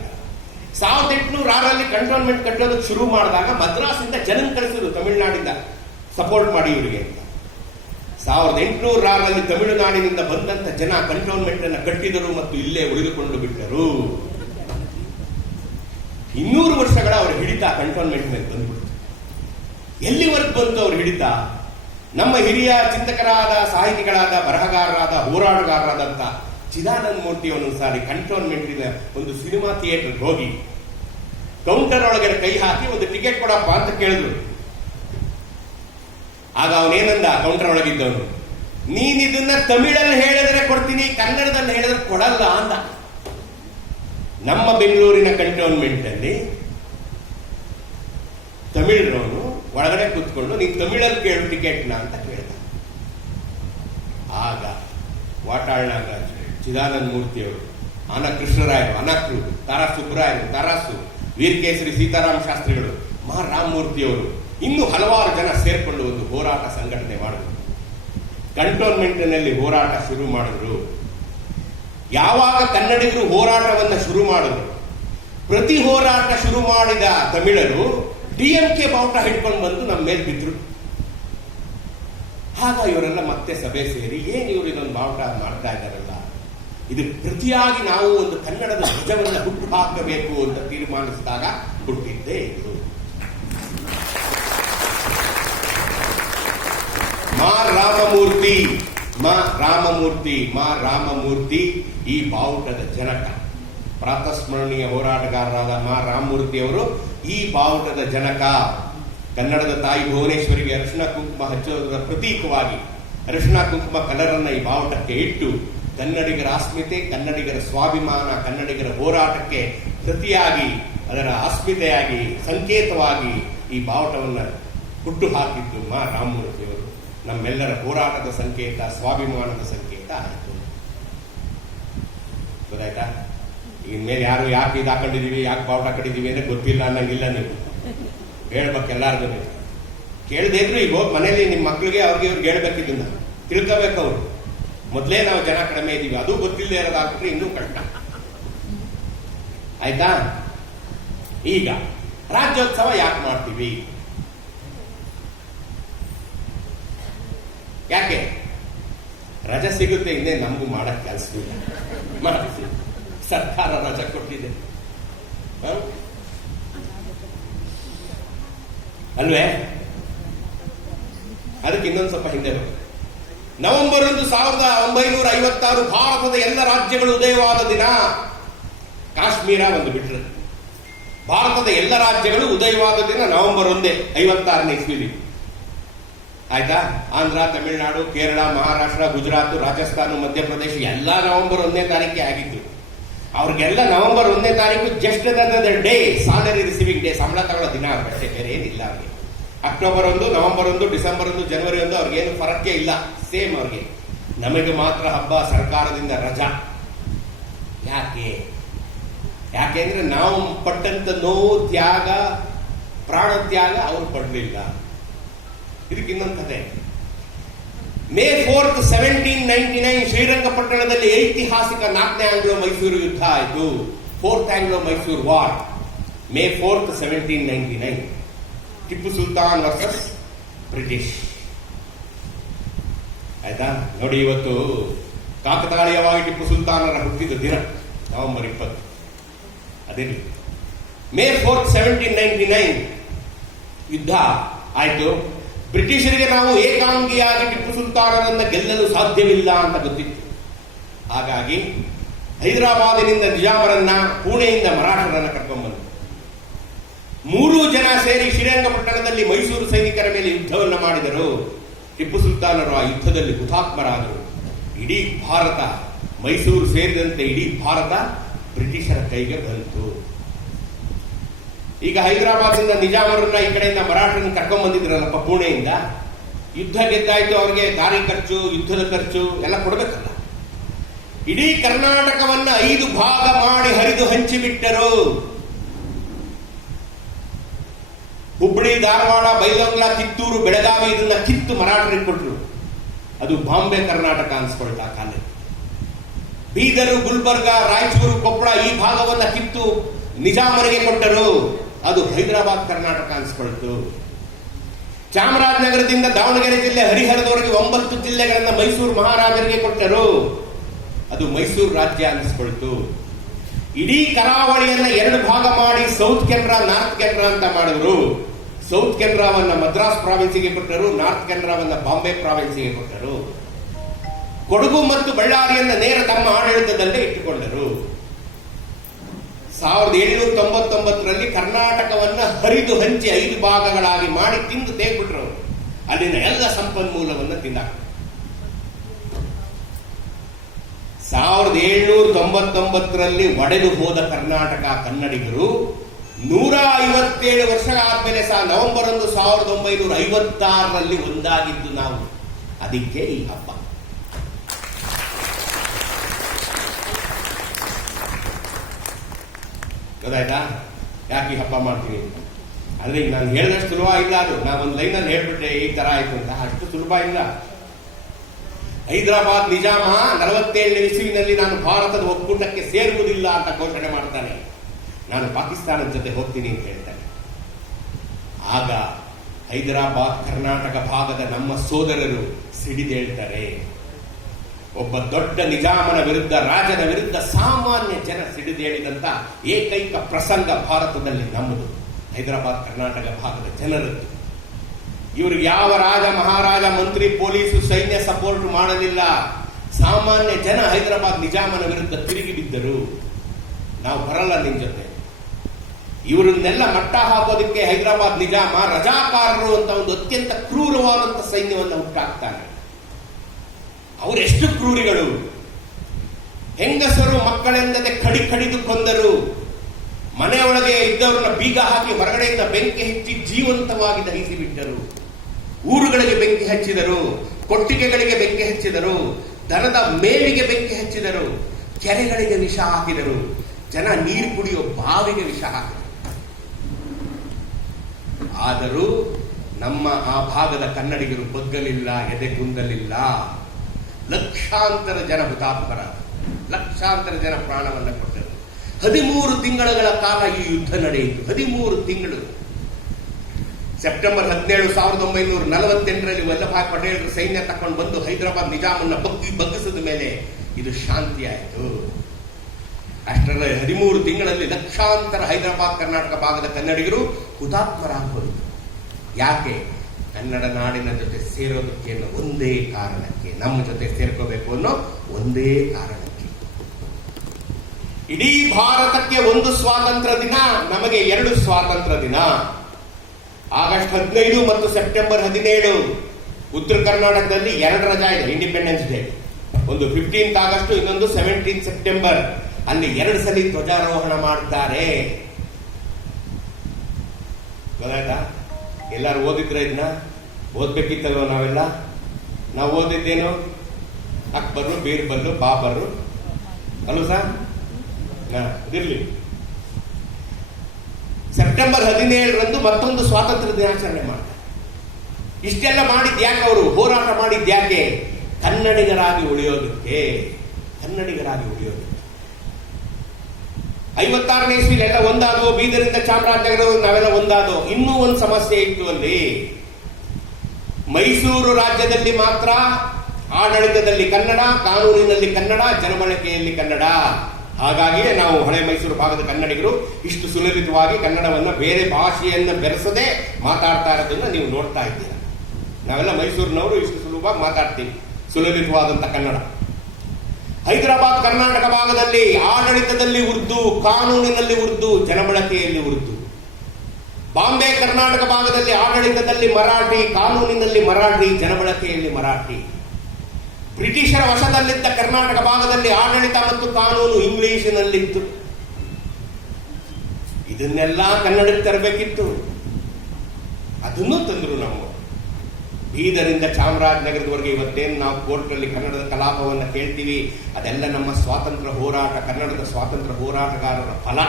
1806ರಲ್ಲಿ ಕಂಟೋನ್ಮೆಂಟ್ ಕಟ್ಟೋದಕ್ಕೆ ಶುರು ಮಾಡಿದಾಗ ಮದ್ರಾಸಿಂದ ಜನ ಕಳಿಸಿದ್ರು, ತಮಿಳುನಾಡಿಂದ ಸಪೋರ್ಟ್ ಮಾಡಿ ಇವರಿಗೆ ಅಂತ. 1806ರಲ್ಲಿ ತಮಿಳುನಾಡಿನಿಂದ ಬಂದಂತ ಜನ ಕಂಟೋನ್ಮೆಂಟ್ ಅನ್ನು ಕಟ್ಟಿದರು ಮತ್ತು ಇಲ್ಲೇ ಉಳಿದುಕೊಂಡು ಬಿಟ್ಟರು. 200 ವರ್ಷಗಳ ಅವರ ಹಿಡಿತ ಕಂಟೋನ್ಮೆಂಟ್ ಮೇಲೆ ಬಂದ್ಬಿಡ್ತು. ಎಲ್ಲಿವರೆಗೂ ಬಂತು ಅವ್ರ ಹಿಡಿತ? ನಮ್ಮ ಹಿರಿಯ ಚಿಂತಕರಾದ, ಸಾಹಿತಿಗಳಾದ, ಬರಹಗಾರರಾದ, ಹೋರಾಟಗಾರರಾದಂತ ಚಿದಾನಂದ ಮೂರ್ತಿ ಒಂದೊಂದ್ಸಾರಿ ಕಂಟೋನ್ಮೆಂಟ್ ಒಂದು ಸಿನಿಮಾ ಥಿಯೇಟರ್ಗೆ ಹೋಗಿ ಕೌಂಟರ್ ಒಳಗಡೆ ಕೈ ಹಾಕಿ ಒಂದು ಟಿಕೆಟ್ ಕೊಡಪ್ಪ ಅಂತ ಕೇಳಿದ್ರು. ಆಗ ಅವನೇನಂದ, ಕೌಂಟರ್ ಒಳಗಿದ್ದವನು, ನೀನ್ ಇದನ್ನ ತಮಿಳಲ್ಲಿ ಹೇಳಿದ್ರೆ ಕೊಡ್ತೀನಿ, ಕನ್ನಡದಲ್ಲಿ ಹೇಳಿದ್ರೆ ಕೊಡಲ್ಲ ಅಂದ. ನಮ್ಮ ಬೆಂಗಳೂರಿನ ಕಂಟೋನ್ಮೆಂಟ್ ಅಲ್ಲಿ ತಮಿಳರವನು ಒಳಗಡೆ ಕೂತ್ಕೊಂಡು ನೀನ್ ತಮಿಳಲ್ಲಿ ಕೇಳು ಟಿಕೆಟ್ನ ಅಂತ ಕೇಳಿದ. ಆಗ ವಾಟಾಳ್ನಾಗ ಚಿದಾನಂದ ಮೂರ್ತಿಯವರು, ಆನ ಕೃಷ್ಣರಾಯರು, ಅನಕ್ರು, ತಾರಾ ಸುಬ್ಬರಾಯರು, ತಾರಾಸು, ವೀರಕೇಸರಿ ಸೀತಾರಾಮ ಶಾಸ್ತ್ರಿಗಳು, ಮಹಾ ರಾಮಮೂರ್ತಿಯವರು, ಇನ್ನೂ ಹಲವಾರು ಜನ ಸೇರ್ಕೊಂಡು ಒಂದು ಹೋರಾಟ ಸಂಘಟನೆ ಮಾಡಿದ್ರು. ಕಂಟೋನ್ಮೆಂಟ್ನಲ್ಲಿ ಹೋರಾಟ ಶುರು ಮಾಡಿದ್ರು. ಯಾವಾಗ ಕನ್ನಡಿಗರು ಹೋರಾಟವನ್ನು ಶುರು ಮಾಡಿದ್ರು, ಪ್ರತಿ ಹೋರಾಟ ಶುರು ಮಾಡಿದ ತಮಿಳರು DMK ಬಾವುಟ ಹಿಡ್ಕೊಂಡು ಬಂದು ನಮ್ಮ ಮೇಲೆ ಬಿದ್ರು. ಆಗ ಇವರೆಲ್ಲ ಮತ್ತೆ ಸಭೆ ಸೇರಿ, ಏನ್ ಇವರು ಇದೊಂದು ಬಾವುಟ ಮಾಡ್ತಾ ಇದ್ದಾರಲ್ಲ, ಇದು ಪ್ರತಿಯಾಗಿ ನಾವು ಒಂದು ಕನ್ನಡದ ಧ್ವಜವನ್ನು ಹುಟ್ಟು ಹಾಕಬೇಕು ಅಂತ ತೀರ್ಮಾನಿಸಿದಾಗ ಹುಟ್ಟಿದ್ದೇ ಇದು. ಮಾ ರಾಮಮೂರ್ತಿ ಈ ಬಾವುಟದ ಜನಕ. ಪ್ರಾತಸ್ಮರಣೀಯ ಹೋರಾಟಗಾರರಾದ ಮಾ ರಾಮಮೂರ್ತಿಯವರು ಈ ಬಾವುಟದ ಜನಕ. ಕನ್ನಡದ ತಾಯಿ ಭುವನೇಶ್ವರಿಗೆ ಅರಿಶಿಣ ಕುಂಕುಮ ಹಚ್ಚೋದರ ಪ್ರತೀಕವಾಗಿ ಅರಿಶಿಣ ಕುಂಕುಮ ಕಲರ್ ಅನ್ನ ಈ ಬಾವುಟಕ್ಕೆ ಇಟ್ಟು ಕನ್ನಡಿಗರ ಅಸ್ಮಿತೆ, ಕನ್ನಡಿಗರ ಸ್ವಾಭಿಮಾನ, ಕನ್ನಡಿಗರ ಹೋರಾಟಕ್ಕೆ ಪ್ರತಿಯಾಗಿ, ಅದರ ಅಸ್ಮಿತೆಯಾಗಿ, ಸಂಕೇತವಾಗಿ ಈ ಬಾವುಟವನ್ನು ಹುಟ್ಟು ಹಾಕಿದ್ದು ಮಾ ರಾಮಮೂರ್ತಿಯವರು. ನಮ್ಮೆಲ್ಲರ ಹೋರಾಟದ ಸಂಕೇತ, ಸ್ವಾಭಿಮಾನದ ಸಂಕೇತ ಆಯಿತು. ಗೊತ್ತಾಯ್ತಾ? ಇನ್ಮೇಲೆ ಯಾರು ಯಾಕೆ ಇದು ಹಾಕೊಂಡಿದೀವಿ, ಯಾಕೆ ಬಾವುಟ ಹಾಕೊಂಡಿದೀವಿ ಅಂದ್ರೆ ಗೊತ್ತಿಲ್ಲ ಅನ್ನಂಗಿಲ್ಲ. ನೀವು ಹೇಳ್ಬೇಕು ಎಲ್ಲಾರ್ಗು. ಕೇಳದೇ ಇದ್ರು ಈಗ ಹೋಗಿ ಮನೇಲಿ ನಿಮ್ಮ ಮಕ್ಕಳಿಗೆ ಅವ್ರಿಗೆ ಹೇಳ್ಬೇಕಿದ್ದನ್ನ ತಿಳ್ಕೋಬೇಕು. ಅವರು ಮೊದಲೇ ನಾವು ಜನ ಕಡಿಮೆ ಇದೀವಿ, ಅದು ಗೊತ್ತಿಲ್ಲದೆ ಇರೋದಾಗ್ಬಿಟ್ರೆ ಇನ್ನೂ ಕಷ್ಟ. ಆಯ್ತಾ? ಈಗ ರಾಜ್ಯೋತ್ಸವ ಯಾಕೆ ಮಾಡ್ತೀವಿ? ಯಾಕೆ? ರಜೆ ಸಿಗುತ್ತೆ, ಇನ್ನೇ ನಮಗೂ ಮಾಡಕ್ ಕೆಲಸವಿಲ್ಲ. ಮಾಡ್ತೀವಿ, ಸರ್ಕಾರ ರಜೆ ಕೊಟ್ಟಿದೆ ಅಲ್ವೇ? ಅದಕ್ಕೆ ಇನ್ನೊಂದು ಸ್ವಲ್ಪ ಹಿಂದೆ ಬರುತ್ತೆ. ನವೆಂಬರ್ 1, 1956 ಭಾರತದ ಎಲ್ಲ ರಾಜ್ಯಗಳು ಉದಯವಾದ ದಿನ. ಕಾಶ್ಮೀರ ಒಂದು ಬಿಟ್ರೆ ಭಾರತದ ಎಲ್ಲ ರಾಜ್ಯಗಳು ಉದಯವಾದ ದಿನ ನವೆಂಬರ್ 1, 56ನೇ ಇಸ್ವಿಲಿ. ಆಯ್ತಾ? ಆಂಧ್ರ, ತಮಿಳುನಾಡು, ಕೇರಳ, ಮಹಾರಾಷ್ಟ್ರ, ಗುಜರಾತ್, ರಾಜಸ್ಥಾನ, ಮಧ್ಯಪ್ರದೇಶ ಎಲ್ಲ ನವೆಂಬರ್ 1ನೇ ತಾರೀಕಿಗೆ ಆಗಿದ್ದು. ಅವ್ರಿಗೆಲ್ಲ ನವೆಂಬರ್ 1ನೇ ತಾರೀಕು just day, salary receiving day, ಸಂಬಳ ತಗೊಳ್ಳೋ ದಿನ ಅಷ್ಟೇ, ಬೇರೆ ಏನಿಲ್ಲ ಅವ್ರಿಗೆ. ಅಕ್ಟೋಬರ್ 1, ನವೆಂಬರ್ 1, ಡಿಸೆಂಬರ್ 1, ಜನವರಿ 1 ಅವ್ರಿಗೇನು ಫರಕ್ಕೆ ಇಲ್ಲ, ಸೇಮ್ ಅವ್ರಿಗೆ. ನಮಗೆ ಮಾತ್ರ ಹಬ್ಬ, ಸರ್ಕಾರದಿಂದ ರಜಾ. ಯಾಕೆಂದ್ರೆ ನಾವು ಪಟ್ಟಂತ ನೋವು, ತ್ಯಾಗ, ಪ್ರಾಣ ತ್ಯಾಗ ಅವರು ಪಡಲಿಲ್ಲ. ಇದಕ್ಕೆ ಇನ್ನೊಂದು ಕಥೆ. ಮೇ 4, 1799 ಶ್ರೀರಂಗಪಟ್ಟಣದಲ್ಲಿ ಐತಿಹಾಸಿಕ 4ನೇ ಆಂಗ್ಲೋ ಮೈಸೂರು ಯುದ್ಧ ಆಯಿತು. 4th Anglo Mysuru war, May 4, 1799. Tipu Sultan versus British. ಆಯ್ತಾ ನೋಡಿ, ಇವತ್ತು ಕಾಕತಾಳೀಯವಾಗಿ ಟಿಪ್ಪು ಸುಲ್ತಾನರ ಹುಟ್ಟಿದ ದಿನ ನವೆಂಬರ್ 20. ಅದೇ ಮೇ 4, 1799 ಯುದ್ಧ ಆಯ್ತು. ಬ್ರಿಟಿಷರಿಗೆ ನಾವು ಏಕಾಂಗಿಯಾಗಿ ಟಿಪ್ಪು ಸುಲ್ತಾನರನ್ನ ಗೆಲ್ಲಲು ಸಾಧ್ಯವಿಲ್ಲ ಅಂತ ಗೊತ್ತಿತ್ತು. ಹಾಗಾಗಿ ಹೈದರಾಬಾದಿನಿಂದ ನಿಜಾಮರನ್ನ, ಪುಣೆಯಿಂದ ಮರಾಠರನ್ನ ಕರ್ಕೊಂಡ್ಬಂದರು. 3 ಜನ ಸೇರಿ ಶ್ರೀರಂಗಪಟ್ಟಣದಲ್ಲಿ ಮೈಸೂರು ಸೈನಿಕರ ಮೇಲೆ ಯುದ್ಧವನ್ನ ಮಾಡಿದರು. ಟಿಪ್ಪು ಸುಲ್ತಾನರು ಆ ಯುದ್ಧದಲ್ಲಿ ಹುತಾತ್ಮರಾದರು. ಇಡೀ ಭಾರತ, ಮೈಸೂರು ಸೇರಿದಂತೆ ಇಡೀ ಭಾರತ ಬ್ರಿಟಿಷರ ಕೈಗೆ ಬಂತು. ಈಗ ಹೈದರಾಬಾದ್ನಿಂದ ನಿಜಾಮರನ್ನ, ಈ ಕಡೆಯಿಂದ ಮರಾಠರನ್ನ ಕರ್ಕೊಂಡ್ ಬಂದಿದ್ರಲ್ಲಪ್ಪ ಪುಣೆಯಿಂದ. ಯುದ್ಧ ಗೆದ್ದಾಯ್ತು, ಅವ್ರಿಗೆ ದಾರಿ ಖರ್ಚು, ಯುದ್ಧದ ಖರ್ಚು ಎಲ್ಲ ಕೊಡಬೇಕಲ್ಲ. ಇಡೀ ಕರ್ನಾಟಕವನ್ನ 5 ಭಾಗ ಮಾಡಿ ಹರಿದು ಹಂಚಿಬಿಟ್ಟರು. ಹುಬ್ಬಳ್ಳಿ, ಧಾರವಾಡ, ಬೈಲೊಂಗ್ಲ, ಕಿತ್ತೂರು, ಬೆಳಗಾವಿ ಇದನ್ನ ಕಿತ್ತು ಮರಾಠರಿಗೆ ಕೊಟ್ಟರು. ಅದು ಬಾಂಬೆ ಕರ್ನಾಟಕ ಅನ್ಸ್ಕೊಳ್ತಾ ಕಾಲ. ಬೀದರು, ಗುಲ್ಬರ್ಗ, ರಾಯಚೂರು, ಕೊಪ್ಪಳ ಈ ಭಾಗವನ್ನ ಕಿತ್ತು ನಿಜಾಮರಿಗೆ ಕೊಟ್ಟರು. ಅದು ಹೈದರಾಬಾದ್ ಕರ್ನಾಟಕ ಅನ್ಸ್ಕೊಳ್ತು. ಚಾಮರಾಜನಗರದಿಂದ ದಾವಣಗೆರೆ ಜಿಲ್ಲೆ, ಹರಿಹರದವರೆಗೆ 9 ಜಿಲ್ಲೆಗಳನ್ನ ಮೈಸೂರು ಮಹಾರಾಜರಿಗೆ ಕೊಟ್ಟರು. ಅದು ಮೈಸೂರು ರಾಜ್ಯ ಅನಿಸ್ಕೊಳ್ತು. ಇಡೀ ಕರಾವಳಿಯನ್ನ 2 ಭಾಗ ಮಾಡಿ ಸೌತ್ ಕೆನರಾ, ನಾರ್ತ್ ಕೆನರಾ ಅಂತ ಮಾಡಿದ್ರು. ಸೌತ್ ಕೆನರಾವನ್ನ ಮದ್ರಾಸ್ ಪ್ರಾವಿನ್ಸಿಗೆ ಕೊಟ್ಟರು, ನಾರ್ತ್ ಕೆನರಾವನ್ನ ಬಾಂಬೆ ಪ್ರಾವಿನ್ಸಿಗೆ ಕೊಟ್ಟರು. ಕೊಡಗು ಮತ್ತು ಬಳ್ಳಾರಿಯನ್ನ ನೇರ ತಮ್ಮ ಆಡಳಿತದಲ್ಲೇ ಇಟ್ಟುಕೊಂಡರು. 1799ರಲ್ಲಿ ಕರ್ನಾಟಕವನ್ನ ಹರಿದು ಹಂಚಿ 5 ಭಾಗಗಳಾಗಿ ಮಾಡಿ ತಿಂದು ತೇಗ್ಬಿಟ್ರು. ಅಲ್ಲಿನ ಎಲ್ಲ ಸಂಪನ್ಮೂಲವನ್ನು ತಿಂದಾಕ. 1799ರಲ್ಲಿ ಒಡೆದು ಹೋದ ಕರ್ನಾಟಕ ಕನ್ನಡಿಗರು 157 ವರ್ಷ ಆದ್ಮೇಲೆ ನವೆಂಬರ್ 1, 1956ರಲ್ಲಿ ಒಂದಾಗಿದ್ದು ನಾವು. ಅದಕ್ಕೆ ಈ ಹಬ್ಬ. ಗೊತ್ತಾಯ್ತಾ ಯಾಕೆ ಈ ಹಬ್ಬ ಮಾಡ್ತೀವಿ ಅಂದ್ರೆ, ಈಗ ನಾನು ಹೇಳಿದಷ್ಟು ಸುಲಭ ಇಲ್ಲ. ಅದು ನಾವೊಂದು ಲೈನಲ್ಲಿ ಹೇಳ್ಬಿಟ್ರೆ ಈ ತರ ಆಯ್ತು ಅಂತ, ಅಷ್ಟು ಸುಲಭ ಇಲ್ಲ. ಹೈದರಾಬಾದ್ ನಿಜಾಮ 47ನೇ ಇಸವಿನಲ್ಲಿ ನಾನು ಭಾರತದ ಒಕ್ಕೂಟಕ್ಕೆ ಸೇರುವುದಿಲ್ಲ ಅಂತ ಘೋಷಣೆ ಮಾಡ್ತಾನೆ. ನಾನು ಪಾಕಿಸ್ತಾನದ ಜೊತೆ ಹೋಗ್ತೀನಿ ಅಂತ ಹೇಳ್ತಾನೆ. ಆಗ ಹೈದರಾಬಾದ್ ಕರ್ನಾಟಕ ಭಾಗದ ನಮ್ಮ ಸೋದರರು ಸಿಡಿದೇಳ್ತಾರೆ. ಒಬ್ಬ ದೊಡ್ಡ ನಿಜಾಮನ ವಿರುದ್ಧ, ರಾಜನ ವಿರುದ್ಧ ಸಾಮಾನ್ಯ ಜನ ಸಿಡಿದೇಳಿದಂತ ಏಕೈಕ ಪ್ರಸಂಗ ಭಾರತದಲ್ಲಿ ನಮ್ಮದು, ಹೈದರಾಬಾದ್ ಕರ್ನಾಟಕ ಭಾಗದ ಜನರದ್ದು. ಇವ್ರಿಗೆ ಯಾವ ರಾಜ, ಮಹಾರಾಜ, ಮಂತ್ರಿ, ಪೊಲೀಸು, ಸೈನ್ಯ ಸಪೋರ್ಟ್ ಮಾಡಲಿಲ್ಲ. ಸಾಮಾನ್ಯ ಜನ ಹೈದರಾಬಾದ್ ನಿಜಾಮನ ವಿರುದ್ಧ ತಿರುಗಿ ಬಿದ್ದರು. ನಾವು ಬರಲ್ಲ ನಿಮ್ ಜೊತೆ. ಇವರನ್ನೆಲ್ಲ ಮಟ್ಟ ಹಾಕೋದಕ್ಕೆ ಹೈದರಾಬಾದ್ ನಿಜಾಮ ರಜಾಕಾರರು ಅಂತ ಒಂದು ಅತ್ಯಂತ ಕ್ರೂರವಾದಂತ ಸೈನ್ಯವನ್ನು ಹುಟ್ಟಾಕ್ತಾನೆ. ಅವರೆಷ್ಟು ಕ್ರೂರಿಗಳು! ಹೆಂಗಸರು ಮಕ್ಕಳೆಂದದೆ ಕಡಿದು ಕೊಂದರು. ಮನೆಯೊಳಗೆ ಇದ್ದವರನ್ನ ಬೀಗ ಹಾಕಿ ಹೊರಗಡೆಯಿಂದ ಬೆಂಕಿ ಹಚ್ಚಿ ಜೀವಂತವಾಗಿ ದಹಿಸಿ ಬಿಟ್ಟರು. ಊರುಗಳಿಗೆ ಬೆಂಕಿ ಹಚ್ಚಿದರು, ಕೊಟ್ಟಿಗೆಗಳಿಗೆ ಬೆಂಕಿ ಹಚ್ಚಿದರು, ದನದ ಮೇವಿಗೆ ಬೆಂಕಿ ಹಚ್ಚಿದರು, ಕೆರೆಗಳಿಗೆ ವಿಷ ಹಾಕಿದರು, ಜನ ನೀರು ಕುಡಿಯೋ ಬಾವಿಗೆ ವಿಷ ಹಾಕಿದರು. ಆದರೂ ನಮ್ಮ ಆ ಭಾಗದ ಕನ್ನಡಿಗರು ಬಗ್ಗಲಿಲ್ಲ, ಎದೆಗುಂದಲಿಲ್ಲ. ಲಕ್ಷಾಂತರ ಜನ ಹುತಾತ್ಮರ, ಲಕ್ಷಾಂತರ ಜನ ಪ್ರಾಣವನ್ನು ಕೊಟ್ಟರು. 13 ತಿಂಗಳ ಕಾಲ ಈ ಯುದ್ಧ ನಡೆಯಿತು. 13 ತಿಂಗಳು. ಸೆಪ್ಟೆಂಬರ್ 17, 1948ರಲ್ಲಿ ವಲ್ಲಭಾಯ್ ಪಟೇಲರು ಸೈನ್ಯ ತಕೊಂಡು ಬಂದು ಹೈದರಾಬಾದ್ ನಿಜಾಮನ್ನ ಬಗ್ಗಿಸಿದ ಮೇಲೆ ಇದು ಶಾಂತಿ ಆಯಿತು. ಅಷ್ಟರಲ್ಲಿ 13 ತಿಂಗಳಲ್ಲಿ ಲಕ್ಷಾಂತರ ಹೈದರಾಬಾದ್ ಕರ್ನಾಟಕ ಭಾಗದ ಕನ್ನಡಿಗರು ಹುತಾತ್ಮರಾಗಬಹುದು. ಯಾಕೆ? ಕನ್ನಡ ನಾಡಿನ ಜೊತೆ ಸೇರೋದಕ್ಕೆ ಅನ್ನೋ ಒಂದೇ ಕಾರಣಕ್ಕೆ, ನಮ್ಮ ಜೊತೆ ಸೇರ್ಕೋಬೇಕು ಅನ್ನೋ ಒಂದೇ ಕಾರಣಕ್ಕೆ. ಇಡೀ ಭಾರತಕ್ಕೆ ಒಂದು ಸ್ವಾತಂತ್ರ್ಯ ದಿನ, ನಮಗೆ 2 ಸ್ವಾತಂತ್ರ್ಯ ದಿನ. ಆಗಸ್ಟ್ 15 ಮತ್ತು ಸೆಪ್ಟೆಂಬರ್ 17. ಉತ್ತರ ಕರ್ನಾಟಕದಲ್ಲಿ 2 ರಜಾ ಇದೆ, ಇಂಡಿಪೆಂಡೆನ್ಸ್ ಡೇ. ಒಂದು 15th ಆಗಸ್ಟ್, ಇನ್ನೊಂದು 17th ಸೆಪ್ಟೆಂಬರ್. ಅಲ್ಲಿ 2 ಸಲ ಧ್ವಜಾರೋಹಣ ಮಾಡ್ತಾರೆ. ಗೊತ್ತಾಯ್ತಾ? ಎಲ್ಲರೂ ಓದಿದ್ರೆ ಇದನ್ನ? ಓದ್ಬೇಕಿತ್ತಲ್ವ ನಾವೆಲ್ಲ? ನಾವು ಓದಿದ್ದೇನು? ಅಕ್ಬರು, ಬೀರ್ಬಲ್ಲು, ಬಾಬರು ಅಲ್ವ ಸರ್? ಇರ್ಲಿ. ಸೆಪ್ಟೆಂಬರ್ 17ರಂದು ಮತ್ತೊಂದು ಸ್ವಾತಂತ್ರ್ಯ ದಿನಾಚರಣೆ ಮಾಡ್ತಾರೆ. ಇಷ್ಟೆಲ್ಲ ಮಾಡಿದ್ಯಾಕೆ ಅವರು? ಹೋರಾಟ ಮಾಡಿದ್ಯಾಕೆ? ಕನ್ನಡಿಗರಾಗಿ ಉಳಿಯೋದಕ್ಕೆ. ಕನ್ನಡಿಗರಾಗಿ ಉಳಿಯೋದಕ್ಕೆ. 56ನೇ ಇಸ್ವಿಲಿ ಎಲ್ಲ ಒಂದಾದೋ, ಬೀದರಿಂದ ಚಾಮರಾಜನಗರ ನಾವೆಲ್ಲ ಒಂದಾದೋ. ಇನ್ನೂ ಒಂದು ಸಮಸ್ಯೆ ಇತ್ತು ಅಲ್ಲಿ. ಮೈಸೂರು ರಾಜ್ಯದಲ್ಲಿ ಮಾತ್ರ ಆಡಳಿತದಲ್ಲಿ ಕನ್ನಡ, ಕಾನೂನಿನಲ್ಲಿ ಕನ್ನಡ, ಜನಬಳಕೆಯಲ್ಲಿ ಕನ್ನಡ. ಹಾಗಾಗಿಯೇ ನಾವು ಹಳೆ ಮೈಸೂರು ಭಾಗದ ಕನ್ನಡಿಗರು ಇಷ್ಟು ಸುಲಲಿತವಾಗಿ ಕನ್ನಡವನ್ನು ಬೇರೆ ಭಾಷೆಯನ್ನು ಬೆರೆಸದೆ ಮಾತಾಡ್ತಾ ಇರೋದನ್ನ ನೀವು ನೋಡ್ತಾ ಇದ್ದೀರಾ. ನಾವೆಲ್ಲ ಮೈಸೂರಿನವರು ಇಷ್ಟು ಸುಲಭವಾಗಿ ಮಾತಾಡ್ತೀವಿ, ಸುಲಲಿತವಾದಂತ ಕನ್ನಡ. ಹೈದರಾಬಾದ್ ಕರ್ನಾಟಕ ಭಾಗದಲ್ಲಿ ಆಡಳಿತದಲ್ಲಿ ಉರ್ದು, ಕಾನೂನಿನಲ್ಲಿ ಉರ್ದು, ಜನಬಳಕೆಯಲ್ಲಿ ಉರ್ದು. ಬಾಂಬೆ ಕರ್ನಾಟಕ ಭಾಗದಲ್ಲಿ ಆಡಳಿತದಲ್ಲಿ ಮರಾಠಿ, ಕಾನೂನಿನಲ್ಲಿ ಮರಾಠಿ, ಜನಬಳಕೆಯಲ್ಲಿ ಮರಾಠಿ. ಬ್ರಿಟಿಷರ ವಶದಲ್ಲಿದ್ದ ಕರ್ನಾಟಕ ಭಾಗದಲ್ಲಿ ಆಡಳಿತ ಮತ್ತು ಕಾನೂನು ಇಂಗ್ಲಿಷಿನಲ್ಲಿತ್ತು. ಇದನ್ನೆಲ್ಲ ಕನ್ನಡಕ್ಕೆ ತರಬೇಕಿತ್ತು. ಅದನ್ನು ತಂದ್ರು ನಾವು. ಬೀದರಿಂದ ಚಾಮರಾಜನಗರದವರೆಗೆ ಇವತ್ತೇನು ನಾವು ಕೋರ್ಟ್ನಲ್ಲಿ ಕನ್ನಡದ ಕಲಾಪವನ್ನು ಕೇಳ್ತೀವಿ, ಅದೆಲ್ಲ ನಮ್ಮ ಸ್ವಾತಂತ್ರ್ಯ ಹೋರಾಟ, ಕನ್ನಡದ ಸ್ವಾತಂತ್ರ್ಯ ಹೋರಾಟಗಾರರ ಫಲ.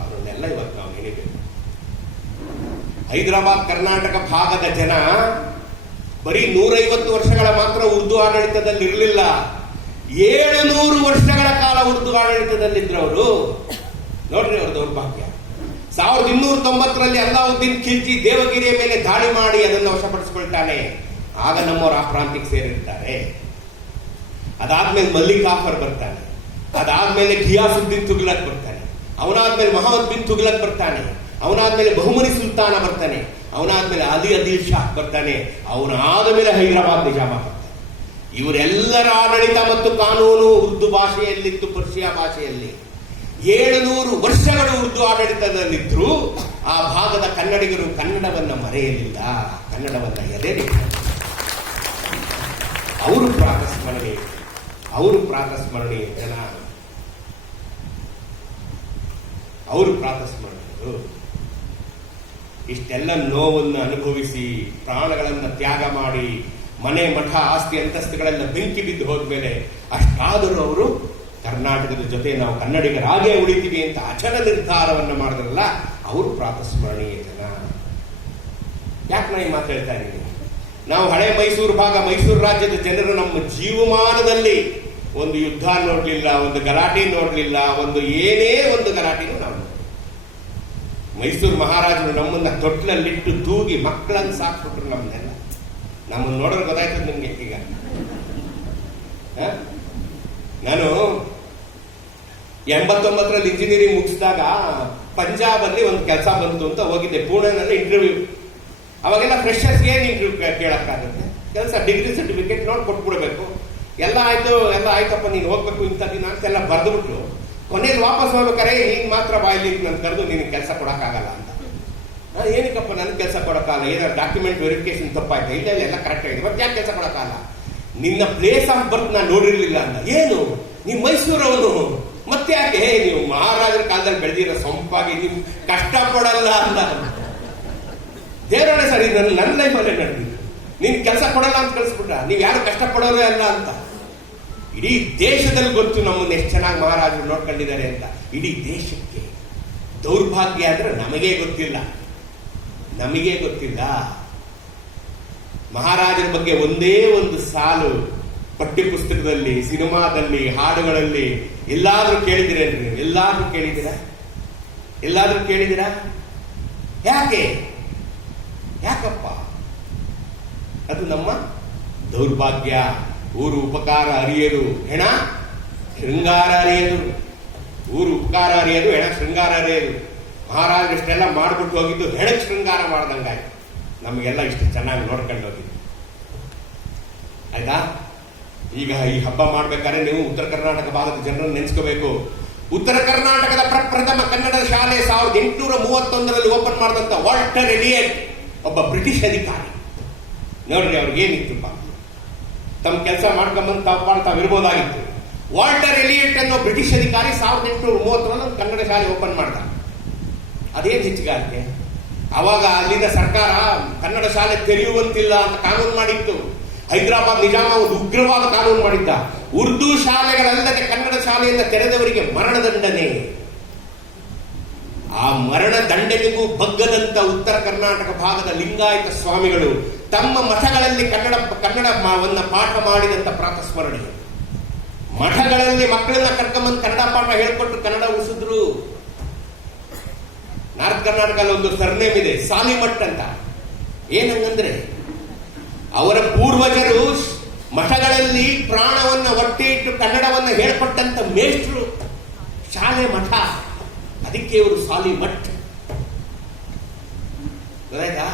ಅವರನ್ನೆಲ್ಲ ಇವತ್ತು ನಾವು ನೆನಪಬೇಕು. ಹೈದರಾಬಾದ್ ಕರ್ನಾಟಕ ಭಾಗದ ಜನ ಬರೀ 150 ವರ್ಷಗಳ ಮಾತ್ರ ಉರ್ದು ಆಡಳಿತದಲ್ಲಿ ಇರಲಿಲ್ಲ, 700 ವರ್ಷಗಳ ಕಾಲ ಉರ್ದು ಆಡಳಿತದಲ್ಲಿದ್ರು ಅವರು. ನೋಡ್ರಿ ಅವ್ರ ದೌರ್ಭಾಗ್ಯ. 1290ರಲ್ಲಿ ಅಲ್ಲಾವುದ್ದೀನ್ ಖಿಲ್ಜಿ ದೇವಗಿರಿಯ ಮೇಲೆ ದಾಳಿ ಮಾಡಿ ಅದನ್ನು ವಶಪಡಿಸಿಕೊಳ್ತಾನೆ. ಆಗ ನಮ್ಮವರು ಆ ಪ್ರಾಂತ್ಯಕ್ಕೆ ಸೇರಿರ್ತಾರೆ. ಅದಾದ್ಮೇಲೆ ಮಲ್ಲಿಕ್ ಕಾಫರ್ ಬರ್ತಾನೆ. ಅದಾದ್ಮೇಲೆ ಘಿಯಾಸುದ್ದೀನ್ ತುಘಲಕ್ ಬರ್ತಾನೆ. ಅವನಾದ್ಮೇಲೆ ಮೊಹಮ್ಮದ್ ಬಿನ್ ತುಘಲಕ್ ಬರ್ತಾನೆ. ಅವನಾದ್ಮೇಲೆ ಬಹುಮನಿ ಸುಲ್ತಾನ ಬರ್ತಾನೆ. ಅವನಾದ್ಮೇಲೆ ಆದಿಲ್ ಶಾ ಬರ್ತಾನೆ. ಅವನಾದ ಮೇಲೆ ಹೈದರಾಬಾದ್ ನಿಜಾಮ ಬರ್ತಾನೆ. ಇವರೆಲ್ಲರ ಆಡಳಿತ ಮತ್ತು ಕಾನೂನು ಉರ್ದು ಭಾಷೆಯಲ್ಲಿತ್ತು, ಪರ್ಷಿಯಾ ಭಾಷೆಯಲ್ಲಿ. 700 ವರ್ಷಗಳು ಉರ್ದು ಆಡಳಿತದಲ್ಲಿದ್ರು ಆ ಭಾಗದ ಕನ್ನಡಿಗರು ಕನ್ನಡವನ್ನ ಮರೆಯಲಿಲ್ಲ, ಕನ್ನಡವನ್ನ ಎದೆರಿಲ್ಲ. ಅವರು ಪ್ರಾತಸ್ಮರಣೀಯ ಜನ, ಅವರು ಪ್ರಾತಸ್ಮರಣೀಯರು. ಇಷ್ಟೆಲ್ಲ ನೋವನ್ನು ಅನುಭವಿಸಿ ಪ್ರಾಣಗಳನ್ನು ತ್ಯಾಗ ಮಾಡಿ ಮನೆ ಮಠ ಆಸ್ತಿ ಅಂತಸ್ತುಗಳೆಲ್ಲ ಬೆಂಕಿ ಬಿದ್ದು ಹೋದ್ಮೇಲೆ ಅಷ್ಟಾದರೂ ಅವರು ಕರ್ನಾಟಕದ ಜೊತೆ ನಾವು ಕನ್ನಡಿಗರಾಗೇ ಉಳಿತೀವಿ ಅಂತ ಅಚಲ ನಿರ್ಧಾರವನ್ನು ಮಾಡಿದ್ರಲ್ಲ, ಅವರು ಪ್ರಾತಸ್ಮರಣೀಯ ಜನ. ಯಾಕೆ ನಾನು ಮಾತು ಹೇಳ್ತಾ ಇದ್ದೀನಿ? ನಾವು ಹಳೆ ಮೈಸೂರು ಭಾಗ, ಮೈಸೂರು ರಾಜ್ಯದ ಜನರು ನಮ್ಮ ಜೀವಮಾನದಲ್ಲಿ ಒಂದು ಯುದ್ಧ ನೋಡ್ಲಿಲ್ಲ, ಒಂದು ಗಲಾಟೆ ನೋಡ್ಲಿಲ್ಲ, ಒಂದು ಏನೇ ಒಂದು ಗಲಾಟೆನೂ ನಾವು ಮೈಸೂರು ಮಹಾರಾಜರು ನಮ್ಮನ್ನ ತೊಟ್ಲಲ್ಲಿಟ್ಟು ತೂಗಿ ಮಕ್ಕಳನ್ನು ಸಾಕ್ಬಿಟ್ರು. ನಮ್ಮನ್ನೆಲ್ಲ ನಮ್ಮನ್ನು ನೋಡೋರು ಗೊತ್ತಾಯ್ತದೆ ನಿಮ್ಗೆ. ಈಗ ನಾನು 89ರಲ್ಲಿ ಇಂಜಿನಿಯರಿಂಗ್ ಮುಗಿಸಿದಾಗ ಪಂಜಾಬ್ ಅಲ್ಲಿ ಒಂದು ಕೆಲಸ ಬಂತು ಅಂತ ಹೋಗಿದ್ದೆ, ಪುಣೆನಲ್ಲಿ ಇಂಟರ್ವ್ಯೂ. ಅವಾಗೆಲ್ಲ ಫ್ರೆಶರ್ಸ್ಗೆ ಏನು ಇಂಟರ್ವ್ಯೂ ಕೇಳಕ್ಕಾಗುತ್ತೆ? ಕೆಲಸ ಡಿಗ್ರಿ ಸರ್ಟಿಫಿಕೇಟ್ ನೋಡಿ ಕೊಟ್ಬಿಡ್ಬೇಕು. ಎಲ್ಲ ಆಯ್ತಪ್ಪ, ನೀನು ಹೋಗ್ಬೇಕು ಇಂಥ ದಿನ ಅಂತೆಲ್ಲ ಬರೆದ್ಬಿಟ್ರು. ಕೊನೆಯಲ್ಲಿ ವಾಪಸ್ ಹೋಗ್ಬೇಕಾರೆ ನೀನ್ ಮಾತ್ರ ಬಾಯಲ್ಲಿ ನನ್ ಕರೆದು ನಿನಗೆ ಕೆಲಸ ಕೊಡಕ್ಕಾಗಲ್ಲ ಅಂತ. ಏನಕ್ಕಪ್ಪ ನನ್ಗೆ ಕೆಲಸ ಕೊಡಕ್ಕಾಗಲ್ಲ? ಏನಾದ್ರು ಡಾಕ್ಯುಮೆಂಟ್ ವೆರಿಫಿಕೇಶನ್ ತಪ್ಪಾಯ್ತಾ? ಇಲ್ಲ ಎಲ್ಲ ಕರೆಕ್ಟ್ ಆಗಿದೆ, ಮತ್ತೆ ಯಾಕೆ ಕೆಲಸ ಕೊಡಕ್ಕಾಗಲ್ಲ? ನಿನ್ನ ಪ್ಲೇಸ್ ಆಫ್ ಬರ್ತ್ ನಾನು ನೋಡಿರ್ಲಿಲ್ಲ ಅಂತ. ಏನು ನೀವು ಮೈಸೂರವನು, ಮತ್ತೆ ಯಾಕೆ ನೀವು ಮಹಾರಾಜರ ಕಾಲದಲ್ಲಿ ಬೆಳೆದಿರೋ ಸೊಂಪಾಗಿ ನೀವು ಕಷ್ಟಪಡಲ್ಲ ಅಂತ. ದೇವರೇ ಸರಿ, ನನ್ನ ಲೈಫಲ್ಲೇ ನಡೆದಿದ್ದು. ನೀನ್ ಕೆಲಸ ಕೊಡಲ್ಲ ಅಂತ ಕಳಿಸ್ಬಿಟ್ಟ. ನೀವ್ ಯಾರು ಕಷ್ಟಪಡೋದೇ ಅಲ್ಲ ಅಂತ. ಇಡೀ ದೇಶದಲ್ಲಿ ಗೊತ್ತು ನಮ್ಮನ್ನು ಎಷ್ಟು ಚೆನ್ನಾಗಿ ಮಹಾರಾಜರು ನೋಡ್ಕೊಂಡಿದ್ದಾರೆ ಅಂತ. ಇಡೀ ದೇಶಕ್ಕೆ. ದೌರ್ಭಾಗ್ಯ ಅಂದ್ರೆ ನಮಗೇ ಗೊತ್ತಿಲ್ಲ. ಮಹಾರಾಜರ ಬಗ್ಗೆ ಒಂದೇ ಒಂದು ಸಾಲು ಪಠ್ಯ ಪುಸ್ತಕದಲ್ಲಿ, ಸಿನಿಮಾದಲ್ಲಿ, ಹಾಡುಗಳಲ್ಲಿ ಎಲ್ಲಾದ್ರೂ ಕೇಳಿದಿರೇನ್ರಿ? ಎಲ್ಲಾದ್ರೂ ಕೇಳಿದಿರಾ? ಯಾಕಪ್ಪ? ಅದು ನಮ್ಮ ದೌರ್ಭಾಗ್ಯ. ಊರು ಉಪಕಾರ ಅರಿಯದು, ಹೆಣ ಶೃಂಗಾರ ಅರಿಯದು. ಊರು ಉಪಕಾರ ಅರಿಯದು, ಹೆಣ ಶೃಂಗಾರ ಅರಿಯದು. ಮಹಾರಾಜರಷ್ಟೆಲ್ಲ ಮಾಡ್ಬಿಟ್ಟು ಹೋಗಿದ್ದು ಹೆಣಕ್ಕೆ ಶೃಂಗಾರ ಮಾಡ್ದಂಗಾಯ್ತು. ನಮಗೆಲ್ಲ ಇಷ್ಟು ಚೆನ್ನಾಗಿ ನೋಡ್ಕೊಂಡು ಹೋಗಿದ್ದು. ಆಯ್ತಾ? ಈಗ ಈ ಹಬ್ಬ ಮಾಡ್ಬೇಕಾದ್ರೆ ನೀವು ಉತ್ತರ ಕರ್ನಾಟಕ ಭಾಗದ ಜನರನ್ನು ನೆನೆಸ್ಕೋಬೇಕು. ಉತ್ತರ ಕರ್ನಾಟಕದ ಪ್ರಪ್ರಥಮ ಕನ್ನಡ ಶಾಲೆ 1831ರಲ್ಲಿ ಓಪನ್ ಮಾಡಿದಂತ ವಾಲ್ಟರ್ ಎಲಿಯಟ್ ಒಬ್ಬ ಬ್ರಿಟಿಷ್ ಅಧಿಕಾರಿ. ನೋಡ್ರಿ ಅವ್ರಿಗೇನಿತ್ತು, ತಮ್ಮ ಕೆಲಸ ಮಾಡ್ಕೊಂಬಂದು ತಾವಿರ್ಬೋದಾಗಿತ್ತು. ವಾಲ್ಟರ್ ಎಲಿಯಟ್ ಅನ್ನೋ ಬ್ರಿಟಿಷ್ ಅಧಿಕಾರಿ 1831 ಕನ್ನಡ ಶಾಲೆ ಓಪನ್ ಮಾಡ್ದ. ಅದೇನು ಹೆಚ್ಚಿಗಾರಿಕೆ? ಅವಾಗ ಅಲ್ಲಿನ ಸರ್ಕಾರ ಕನ್ನಡ ಶಾಲೆ ತೆರೆಯುವಂತಿಲ್ಲ ಅಂತ ಕಾನೂನು ಮಾಡಿತ್ತು. ಹೈದರಾಬಾದ್ ನಿಜಾಮ ಒಂದು ಉಗ್ರವಾದ ಕಾನೂನು ಮಾಡಿದ್ದ. ಉರ್ದು ಶಾಲೆಗಳಲ್ಲದೆ ಕನ್ನಡ ಶಾಲೆಯಿಂದ ತೆರೆದವರಿಗೆ ಮರಣದಂಡನೆ. ಆ ಮರಣ ದಂಡನೆಗೂ ಬಗ್ಗದಂತ ಉತ್ತರ ಕರ್ನಾಟಕ ಭಾಗದ ಲಿಂಗಾಯತ ಸ್ವಾಮಿಗಳು ತಮ್ಮ ಮಠಗಳಲ್ಲಿ ಕನ್ನಡವನ್ನ ಪಾಠ ಮಾಡಿದಂತ ಪ್ರಾತಸ್ಮರಣೆ. ಮಠಗಳಲ್ಲಿ ಮಕ್ಕಳನ್ನ ಕರ್ಕೊಂಬಂದು ಕನ್ನಡ ಪಾಠ ಹೇಳ್ಕೊಟ್ಟು ಕನ್ನಡ ಉಳಿಸಿದ್ರು. ನಾರ್ತ್ ಕರ್ನಾಟಕದಲ್ಲಿ ಒಂದು ಸರ್ನೇಮ್ ಇದೆ, ಸಾಲಿಮಠ್ ಅಂತ. ಏನಂದ್ರೆ ಅವರ ಪೂರ್ವಜರು ಮಠಗಳಲ್ಲಿ ಪ್ರಾಣವನ್ನ ಒಟ್ಟೆ ಇಟ್ಟು ಕನ್ನಡವನ್ನ ಹೇಳ್ಕೊಟ್ಟಂತ ಮೇಷ್ಟ್ರು, ಶಾಲೆ ಮಠ, ಅದಕ್ಕೆ ಇವರು ಸಾಲಿಮಠ್. ಗೊತ್ತಾಯ್ತಾ?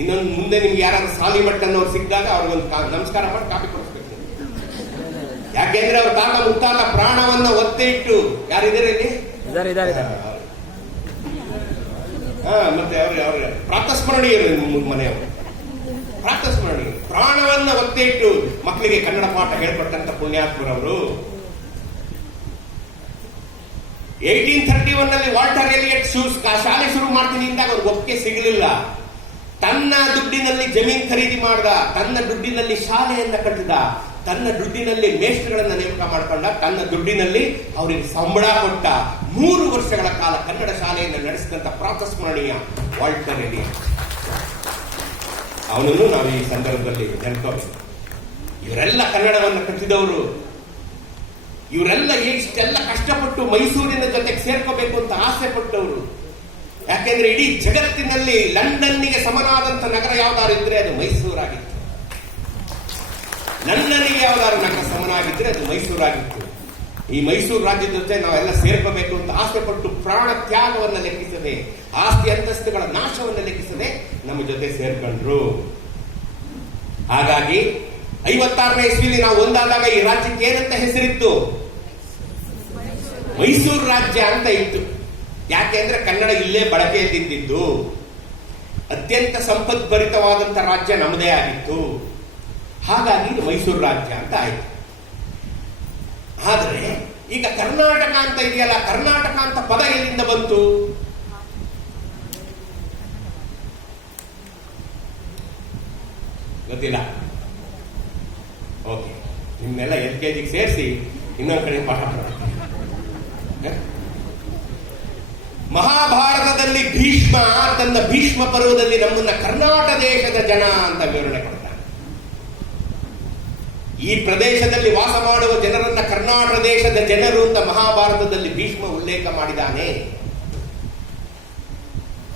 ಇನ್ನೊಂದು ಮುಂದೆ ನಿಮ್ಗೆ ಯಾರು ಸಾಲಿಮಠ್ ಅನ್ನೋರು ಸಿಕ್ಕಿದಾಗ ಅವ್ರಿಗೊಂದು ನಮಸ್ಕಾರ ಮಾಡಿ ಕಾಪಿ ಕೊಡಿಸ್ಬೇಕು. ಯಾಕೆಂದ್ರೆ ಅವ್ರ ತಾತ ಮುತ್ತಾತ ಪ್ರಾಣವನ್ನ ಒತ್ತೆ ಇಟ್ಟು, ಯಾರಿದ್ದಾರೆ ಇಲ್ಲಿ? ಮತ್ತೆ ಅವ್ರ ಪ್ರಾತಸ್ಮರಣೀಯರು, ಮನೆಯವರು ಪ್ರಾತಸ್ಮರಣೀಯರು, ಪ್ರಾಣವನ್ನ ಒತ್ತೆ ಇಟ್ಟು ಮಕ್ಕಳಿಗೆ ಕನ್ನಡ ಪಾಠ ಹೇಳ್ಕೊಟ್ಟಂತ ಪುಣ್ಯಾತ್ಮರವರು. 1831 ವಾಲ್ಟರ್ ಎಲಿಯಟ್ ಶಾಲೆ ಶುರು ಮಾಡ್ತೀನಿ ಅಂದಾಗ ಅವ್ರಿಗೆ ಒಪ್ಪಿಗೆ ಸಿಗಲಿಲ್ಲ. ತನ್ನ ದುಡ್ಡಿನಲ್ಲಿ ಜಮೀನ್ ಖರೀದಿ ಮಾಡ್ದ, ತನ್ನ ದುಡ್ಡಿನಲ್ಲಿ ಶಾಲೆಯನ್ನ ಕಟ್ಟಿದ, ತನ್ನ ದುಡ್ಡಿನಲ್ಲಿ ಮೇಷ್ಟ್ರುಗಳನ್ನ ನೇಮಕ ಮಾಡ್ಕೊಂಡ, ತನ್ನ ದುಡ್ಡಿನಲ್ಲಿ ಅವರಿಗೆ ಸಂಬಳ ಕೊಟ್ಟ. 3 ವರ್ಷಗಳ ಕಾಲ ಕನ್ನಡ ಶಾಲೆಯನ್ನು ನಡೆಸಿದಂತ ಪ್ರಾತಸ್ಮರಣೀಯ ವಾಲ್ಟರ್ ಎಲಿಯಟ್. ಅವನನ್ನು ನಾವು ಈ ಸಂದರ್ಭದಲ್ಲಿ ನೆನಪಬೇಕು. ಇವರೆಲ್ಲ ಕನ್ನಡವನ್ನು ಕಟ್ಟಿದವರು. ಇವರೆಲ್ಲ ಇಷ್ಟೆಲ್ಲ ಕಷ್ಟಪಟ್ಟು ಮೈಸೂರಿನ ಜೊತೆಗೆ ಸೇರ್ಕೋಬೇಕು ಅಂತ ಆಸೆ ಪಟ್ಟವರು. ಯಾಕೆಂದ್ರೆ ಇಡೀ ಜಗತ್ತಿನಲ್ಲಿ ಲಂಡನ್ನಿಗೆ ಸಮನಾದಂತ ನಗರ ಯಾವ್ದಾರು ಇದ್ರೆ ಅದು ಮೈಸೂರಾಗಿತ್ತು. ಲಂಡನ್ನಿಗೆ ಯಾವ್ದಾದ್ರು ನಗರ ಸಮನಾಗಿದ್ರೆ ಅದು ಮೈಸೂರಾಗಿತ್ತು. ಈ ಮೈಸೂರು ರಾಜ್ಯದ ಜೊತೆ ನಾವೆಲ್ಲ ಸೇರ್ಕೋಬೇಕು ಅಂತ ಆಸೆ ಪಟ್ಟು ಪ್ರಾಣ ತ್ಯಾಗವನ್ನು ಲೆಕ್ಕಿಸದೆ, ಆಸ್ತಿ ಅಂತಸ್ತುಗಳ ನಾಶವನ್ನು ಲೆಕ್ಕಿಸದೆ ನಮ್ಮ ಜೊತೆ ಸೇರ್ಕೊಂಡ್ರು. ಹಾಗಾಗಿ 56ನೇ ಇಸ್ವಿಲಿ ನಾವು ಒಂದಾದಾಗ ಈ ರಾಜ್ಯಕ್ಕೆ ಏನಂತ ಹೆಸರಿತ್ತು? ಮೈಸೂರು ರಾಜ್ಯ ಅಂತ ಇತ್ತು. ಯಾಕೆಂದ್ರೆ ಕನ್ನಡ ಇಲ್ಲೇ ಬಳಕೆಯಲ್ಲಿದ್ದು, ಅತ್ಯಂತ ಸಂಪದ್ಭರಿತವಾದಂತ ರಾಜ್ಯ ನಮ್ಮದೇ ಆಗಿತ್ತು. ಹಾಗಾಗಿ ಇದು ಮೈಸೂರು ರಾಜ್ಯ ಅಂತ ಆಯ್ತು. ಆದ್ರೆ ಈಗ ಕರ್ನಾಟಕ ಅಂತ ಇದೆಯಲ್ಲ, ಕರ್ನಾಟಕ ಅಂತ ಪದ ಎಲ್ಲಿಂದ ಬಂತು? ಗೊತ್ತಿಲ್ಲ. ಓಕೆ, ನಿಮ್ಮೆಲ್ಲ LKG ಸೇರಿಸಿ ಇನ್ನೊಂದು ಕಡೆ ಪಾಠ ಮಾಡ್ತಾರೆ. ಮಹಾಭಾರತದಲ್ಲಿ ಭೀಷ್ಮ ತನ್ನ ಭೀಷ್ಮ ಪರ್ವದಲ್ಲಿ ನಮ್ಮನ್ನ ಕರ್ನಾಟಕ ದೇಶದ ಜನ ಅಂತ ವಿವರಣೆ ಕೊಡ್ತಾನೆ. ಈ ಪ್ರದೇಶದಲ್ಲಿ ವಾಸ ಮಾಡುವ ಜನರನ್ನ ಕರ್ನಾಟಕ ದೇಶದ ಜನರು ಅಂತ ಮಹಾಭಾರತದಲ್ಲಿ ಭೀಷ್ಮ ಉಲ್ಲೇಖ ಮಾಡಿದ್ದಾನೆ.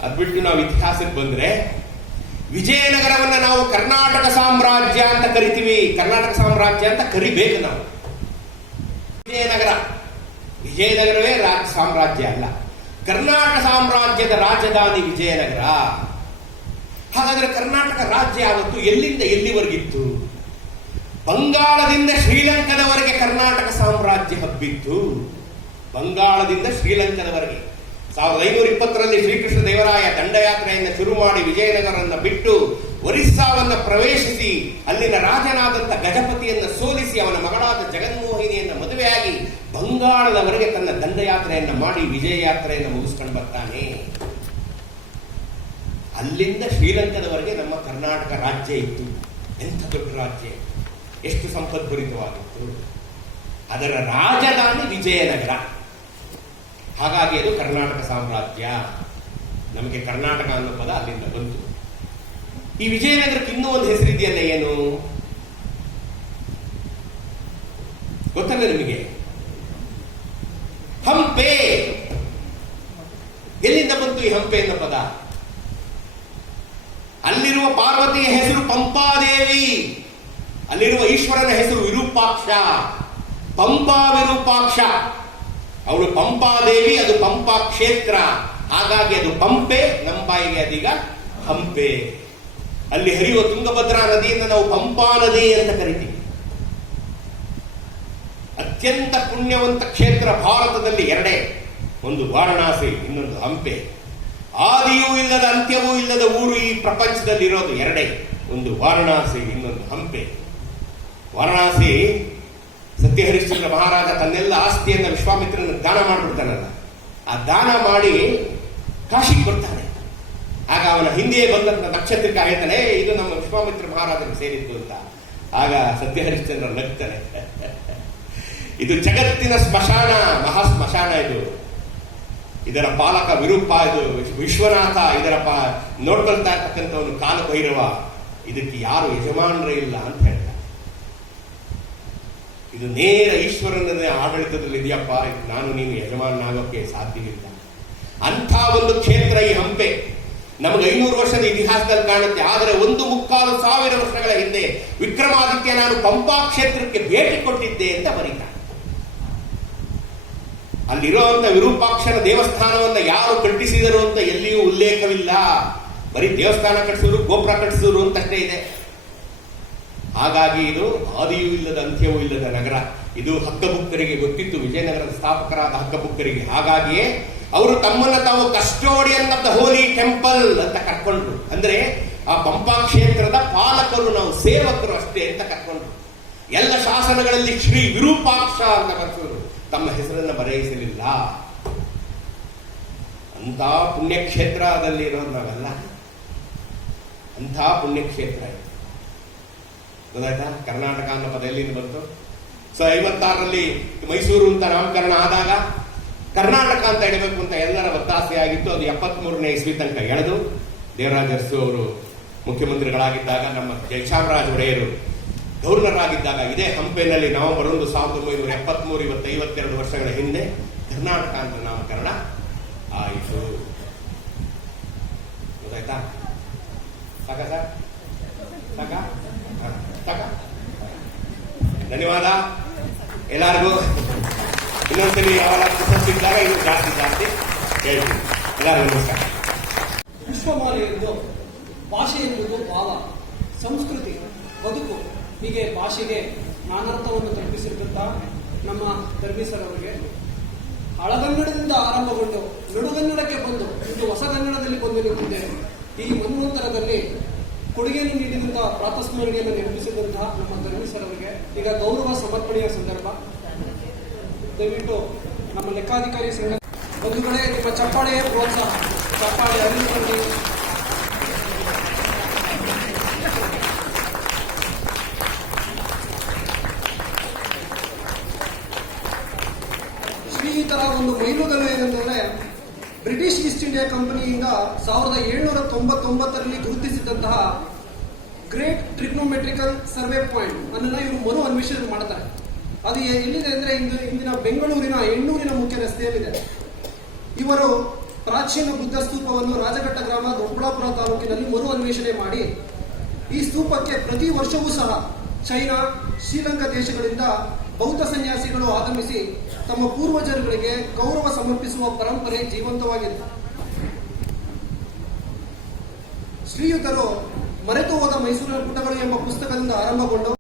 ಅದ್ಬಿಟ್ಟು ನಾವು ಇತಿಹಾಸಕ್ಕೆ ಬಂದ್ರೆ, ವಿಜಯನಗರವನ್ನ ನಾವು ಕರ್ನಾಟಕ ಸಾಮ್ರಾಜ್ಯ ಅಂತ ಕರಿತೀವಿ. ಕರ್ನಾಟಕ ಸಾಮ್ರಾಜ್ಯ ಅಂತ ಕರಿಬೇಕು ನಾವು. ವಿಜಯನಗರವೇ ಸಾಮ್ರಾಜ್ಯ ಅಲ್ಲ. ಕರ್ನಾಟಕ ಸಾಮ್ರಾಜ್ಯದ ರಾಜಧಾನಿ ವಿಜಯನಗರ. ಹಾಗಾದ್ರೆ ಕರ್ನಾಟಕ ರಾಜ್ಯ ಯಾವತ್ತು ಎಲ್ಲಿಂದ ಎಲ್ಲಿವರೆಗಿತ್ತು? ಬಂಗಾಳದಿಂದ ಶ್ರೀಲಂಕಾದವರೆಗೆ ಕರ್ನಾಟಕ ಸಾಮ್ರಾಜ್ಯ ಹಬ್ಬಿತ್ತು. ಬಂಗಾಳದಿಂದ ಶ್ರೀಲಂಕಾದವರೆಗೆ 1520ರಲ್ಲಿ ಶ್ರೀಕೃಷ್ಣ ದೇವರಾಯ ದಂಡಯಾತ್ರೆಯನ್ನು ಶುರು ಮಾಡಿ ವಿಜಯನಗರವನ್ನು ಬಿಟ್ಟು ಒರಿಸ್ಸಾವನ್ನು ಪ್ರವೇಶಿಸಿ ಅಲ್ಲಿನ ರಾಜನಾದಂಥ ಗಜಪತಿಯನ್ನು ಸೋಲಿಸಿ ಅವನ ಮಗಳಾದ ಜಗನ್ಮೋಹಿನಿಯನ್ನು ಮದುವೆಯಾಗಿ ಬಂಗಾಳದವರೆಗೆ ತನ್ನ ದಂಡಯಾತ್ರೆಯನ್ನು ಮಾಡಿ ವಿಜಯ ಯಾತ್ರೆಯನ್ನು ಮುಗಿಸ್ಕೊಂಡು ಬರ್ತಾನೆ. ಅಲ್ಲಿಂದ ಶ್ರೀಲಂಕಾದವರೆಗೆ ನಮ್ಮ ಕರ್ನಾಟಕ ರಾಜ್ಯ ಇತ್ತು. ಎಂಥ ದೊಡ್ಡ ರಾಜ್ಯ, ಎಷ್ಟು ಸಂಪದ್ಭರಿತವಾಗಿತ್ತು. ಅದರ ರಾಜಧಾನಿ ವಿಜಯನಗರ. ಹಾಗಾಗಿ ಅದು ಕರ್ನಾಟಕ ಸಾಮ್ರಾಜ್ಯ. ನಮಗೆ ಕರ್ನಾಟಕ ಅನ್ನೋ ಪದ ಅಲ್ಲಿಂದ ಬಂತು. ಈ ವಿಜಯನಗರಕ್ಕೆ ಇನ್ನೂ ಒಂದು ಹೆಸರಿದೆಯಲ್ಲ, ಏನು ಗೊತ್ತಲ್ಲ ನಿಮಗೆ? ಹಂಪೆ. ಎಲ್ಲಿಂದ ಬಂತು ಈ ಹಂಪೆ ಅನ್ನೋ ಪದ? ಅಲ್ಲಿರುವ ಪಾರ್ವತಿಯ ಹೆಸರು ಪಂಪಾದೇವಿ, ಅಲ್ಲಿರುವ ಈಶ್ವರನ ಹೆಸರು ವಿರೂಪಾಕ್ಷ. ಪಂಪಾ ವಿರೂಪಾಕ್ಷ, ಅವಳು ಪಂಪಾದೇವಿ, ಅದು ಪಂಪಾ ಕ್ಷೇತ್ರ. ಹಾಗಾಗಿ ಅದು ಪಂಪೆ, ನಮ್ಮ ಬಾಯಿಗೆ ಅದೀಗ ಹಂಪೆ. ಅಲ್ಲಿ ಹರಿಯುವ ತುಂಗಭದ್ರಾ ನದಿಯಿಂದ ನಾವು ಪಂಪಾ ನದಿ ಅಂತ ಕರಿತೀವಿ. ಅತ್ಯಂತ ಪುಣ್ಯವಂತ ಕ್ಷೇತ್ರ ಭಾರತದಲ್ಲಿ ಎರಡೇ, ಒಂದು ವಾರಣಾಸಿ, ಇನ್ನೊಂದು ಹಂಪೆ. ಆದಿಯೂ ಇಲ್ಲದ ಅಂತ್ಯವೂ ಇಲ್ಲದ ಊರು ಈ ಪ್ರಪಂಚದಲ್ಲಿ ಇರೋದು ಎರಡೇ, ಒಂದು ವಾರಣಾಸಿ, ಇನ್ನೊಂದು ಹಂಪೆ. ವಾರಣಾಸಿ ಸತ್ಯಹರಿಶ್ಚಂದ್ರ ಮಹಾರಾಜ ತನ್ನೆಲ್ಲ ಆಸ್ತಿಯನ್ನ ವಿಶ್ವಾಮಿತ್ರನ ದಾನ ಮಾಡಿಬಿಡ್ತಾನಲ್ಲ, ಆ ದಾನ ಮಾಡಿ ಕಾಶಿಗೆ ಕೊಡ್ತಾನೆ. ಆಗ ಅವನ ಹಿಂದೆಯೇ ಬಂದಂತ ನಕ್ಷತ್ರಿಕ ಹೇಳ್ತಾನೆ, ಇದು ನಮ್ಮ ವಿಶ್ವಾಮಿತ್ರ ಮಹಾರಾಜನಿಗೆ ಸೇರಿದ್ದು ಅಂತ. ಆಗ ಸತ್ಯ ಹರಿಶ್ಚಂದ್ರ ನಗ್ತಾನೆ. ಇದು ಜಗತ್ತಿನ ಸ್ಮಶಾನ, ಮಹಾ ಸ್ಮಶಾನ. ಇದರ ಪಾಲಕ ವಿರೂಪ, ಇದು ವಿಶ್ವನಾಥ, ಇದರ ನೋಡ್ಕೊಳ್ತಾ ಇರ್ತಕ್ಕಂಥವನು ಕಾಲಭೈರವ. ಇದಕ್ಕೆ ಯಾರು ಯಜಮಾನರೇ ಇಲ್ಲ ಅಂತ ಹೇಳ್ತಾರೆ. ಇದು ನೇರ ಈಶ್ವರನ ಆಡಳಿತದಲ್ಲಿ ಇದೆಯಪ್ಪ, ನಾನು ನೀನು ಯಜಮಾನನಾಗೋಕ್ಕೆ ಸಾಧ್ಯವಿಲ್ಲ. ಅಂಥ ಒಂದು ಕ್ಷೇತ್ರ ಈ ಹಂಪೆ. ನಮಗೆ 500 ವರ್ಷದ ಇತಿಹಾಸದಲ್ಲಿ ಕಾಣುತ್ತೆ. ಆದರೆ 1,3,4,000 ವರ್ಷಗಳ ಹಿಂದೆ ವಿಕ್ರಮಾದಿತ್ಯ ನಾನು ಪಂಪಾ ಕ್ಷೇತ್ರಕ್ಕೆ ಭೇಟಿ ಕೊಟ್ಟಿದ್ದೆ ಅಂತ ಬರೀತಾರೆ. ಅಲ್ಲಿರುವಂತ ವಿರೂಪಾಕ್ಷನ ದೇವಸ್ಥಾನವನ್ನ ಯಾರು ಕಟ್ಟಿಸಿದರು ಅಂತ ಎಲ್ಲಿಯೂ ಉಲ್ಲೇಖವಿಲ್ಲ. ಬರೀ ದೇವಸ್ಥಾನ ಕಟ್ಟಿಸಿದ್ರು, ಗೋಪುರ ಕಟ್ಟಿಸಿದ್ರು ಅಂತಷ್ಟೇ ಇದೆ. ಹಾಗಾಗಿ ಇದು ಆದಿಯೂ ಇಲ್ಲದ ಅಂತ್ಯವೂ ಇಲ್ಲದ ನಗರ. ಇದು ಹಕ್ಕಬುಕ್ಕರಿಗೆ ಗೊತ್ತಿತ್ತು, ವಿಜಯನಗರದ ಸ್ಥಾಪಕರಾದ ಹಕ್ಕಬುಕ್ಕರಿಗೆ. ಹಾಗಾಗಿಯೇ ಅವರು ತಮ್ಮನ್ನ ತಾವು custodian of the holy temple ಅಂತ ಕರ್ಕೊಂಡ್ರು. ಅಂದ್ರೆ ಆ ಪಂಪಾ ಕ್ಷೇತ್ರದ ಪಾಲಕರು, ನಾವು ಸೇವಕರು ಅಷ್ಟೇ ಅಂತ ಕರ್ಕೊಂಡ್ರು. ಎಲ್ಲ ಶಾಸನಗಳಲ್ಲಿ ಶ್ರೀ ವಿರೂಪಾಕ್ಷ ಅಂತ ಬರ್ತಿದ್ರು, ತಮ್ಮ ಹೆಸರನ್ನ ಬರೆಯಿಸಲಿಲ್ಲ. ಅಂತ ಪುಣ್ಯಕ್ಷೇತ್ರದಲ್ಲಿ ಇರೋದು ನಾವೆಲ್ಲ. ಅಂಥ ಪುಣ್ಯಕ್ಷೇತ್ರ ಇದು. ಗೊತ್ತಾಯ್ತಾ? ಕರ್ನಾಟಕ ಅನ್ನೋ ಪದ ಎಲ್ಲಿಂದ ಬಂತು? 56ರಲ್ಲಿ ಮೈಸೂರು ಅಂತ ನಾಮಕರಣ ಆದಾಗ ಕರ್ನಾಟಕ ಅಂತ ಇಡಬೇಕು ಅಂತ ಎಲ್ಲರ ಒತ್ತಾಸೆ ಆಗಿತ್ತು. ಅದು 73ನೇ ಇಸ್ವಿ ತನಕ ಎಳೆದು ದೇವರಾಜ ಅರಸು ಅವರು ಮುಖ್ಯಮಂತ್ರಿಗಳಾಗಿದ್ದಾಗ, ನಮ್ಮ ಜಯಚಾಮರಾಜ ಒಡೆಯರು ಗವರ್ನರ್ ಆಗಿದ್ದಾಗ, ಇದೇ ಹಂಪೆನಲ್ಲಿ ನವೆಂಬರ್ 1, 1973, ಇವತ್ತು 52 ವರ್ಷಗಳ ಹಿಂದೆ ಕರ್ನಾಟಕ ಅಂತ ನಾಮಕರಣ ಆಯಿತು. ಗೊತ್ತಾಯ್ತಾ? ಸಾಕ ಸರ್? ಸಾಕ? ಸಾಕ? ಧನ್ಯವಾದ ಎಲ್ಲರಿಗೂ. ಇನ್ನೊಂದ್ಸಲಿ ಯಾವಾಗ ಪ್ರಶಸ್ತಿದ್ದಾಗ ಇದು ಜಾಸ್ತಿ ಹೇಳ್ತೀನಿ. ಎಲ್ಲರಿಗೂ ನಮಸ್ಕಾರ. ವಿಶ್ವಮಾಲೆ ಎಂದು ಭಾಷೆ ಎನ್ನುವುದು ಭಾವ, ಸಂಸ್ಕೃತಿ, ಬದುಕು, ಹೀಗೆ ಭಾಷೆಗೆ ನಾನಾರ್ಥವನ್ನು ತಲುಪಿಸಿರ್ತಂತ ನಮ್ಮ ಧರ್ಮೀಸರ್ ಅವರಿಗೆ ಹಳಗನ್ನಡದಿಂದ ಆರಂಭಗೊಂಡು ನಡುಗನ್ನಡಕ್ಕೆ ಬಂದು ಇದು ಹೊಸಗನ್ನಡದಲ್ಲಿ ಬಂದು ನಿಂತಿದೆ. ಈ ಮನ್ವಂತರದಲ್ಲಿ ಕೊಡುಗೆಯನ್ನು ನೀಡಿದಂತಹ ಪ್ರಾತಸ್ಮರಣೆಯನ್ನು ನಿರ್ಮಿಸಿದಂತಹ ನಮ್ಮ ಧರ್ಮೀಸರ್ ಅವರಿಗೆ ಈಗ ಗೌರವ ಸಮರ್ಪಣೆಯ ಸಂದರ್ಭ. ದಯವಿಟ್ಟು ನಮ್ಮ ಲೆಕ್ಕಾಧಿಕಾರಿ ಸಂಘ ಬಂಧುಗಳೇ, ನಿಮ್ಮ ಚಪ್ಪಾಳೆಯೇ ಪ್ರೋತ್ಸಾಹ. ಚಪ್ಪಾಳೆ ಅರಿತುಕೊಂಡು ಶ್ರೀಯುತರ ಒಂದು ಮೈಲುಗಲ್ಲು ಏನೆಂದರೆ, ಬ್ರಿಟಿಷ್ ಈಸ್ಟ್ ಇಂಡಿಯಾ ಕಂಪನಿಯಿಂದ 1799ರಲ್ಲಿ ಗುರುತಿಸಿದಂತಹ ಗ್ರೇಟ್ ಟ್ರಿಗ್ನೋಮೆಟ್ರಿಕಲ್ ಸರ್ವೆ ಪಾಯಿಂಟ್ ಅನ್ನ ಇವರು ಮರು ಅನ್ವೇಷಣೆ ಮಾಡ್ತಾರೆ. ಅದು ಎಲ್ಲಿದೆ ಅಂದ್ರೆ ಇಂದಿನ ಬೆಂಗಳೂರಿನ ಎಣ್ಣೂರಿನ ಮುಖ್ಯ ರಸ್ತೆಯಲ್ಲಿದೆ. ಇವರು ಪ್ರಾಚೀನ ಬುದ್ಧ ಸ್ತೂಪವನ್ನು ರಾಜಘಟ್ಟ ಗ್ರಾಮ ದೊಡ್ಡಬಳ್ಳಾಪುರ ತಾಲೂಕಿನಲ್ಲಿ ಮರು ಅನ್ವೇಷಣೆ ಮಾಡಿ ಈ ಸ್ತೂಪಕ್ಕೆ ಪ್ರತಿ ವರ್ಷವೂ ಸಹ ಚೈನಾ, ಶ್ರೀಲಂಕಾ ದೇಶಗಳಿಂದ ಬೌದ್ಧ ಸನ್ಯಾಸಿಗಳು ಆಗಮಿಸಿ ತಮ್ಮ ಪೂರ್ವಜರುಗಳಿಗೆ ಗೌರವ ಸಮರ್ಪಿಸುವ ಪರಂಪರೆ ಜೀವಂತವಾಗಿದೆ. ಶ್ರೀಯುತರು ಮರೆತು ಹೋದ ಮೈಸೂರಿನ ಪುಟಗಳು ಎಂಬ ಪುಸ್ತಕದಿಂದ ಆರಂಭಗೊಂಡು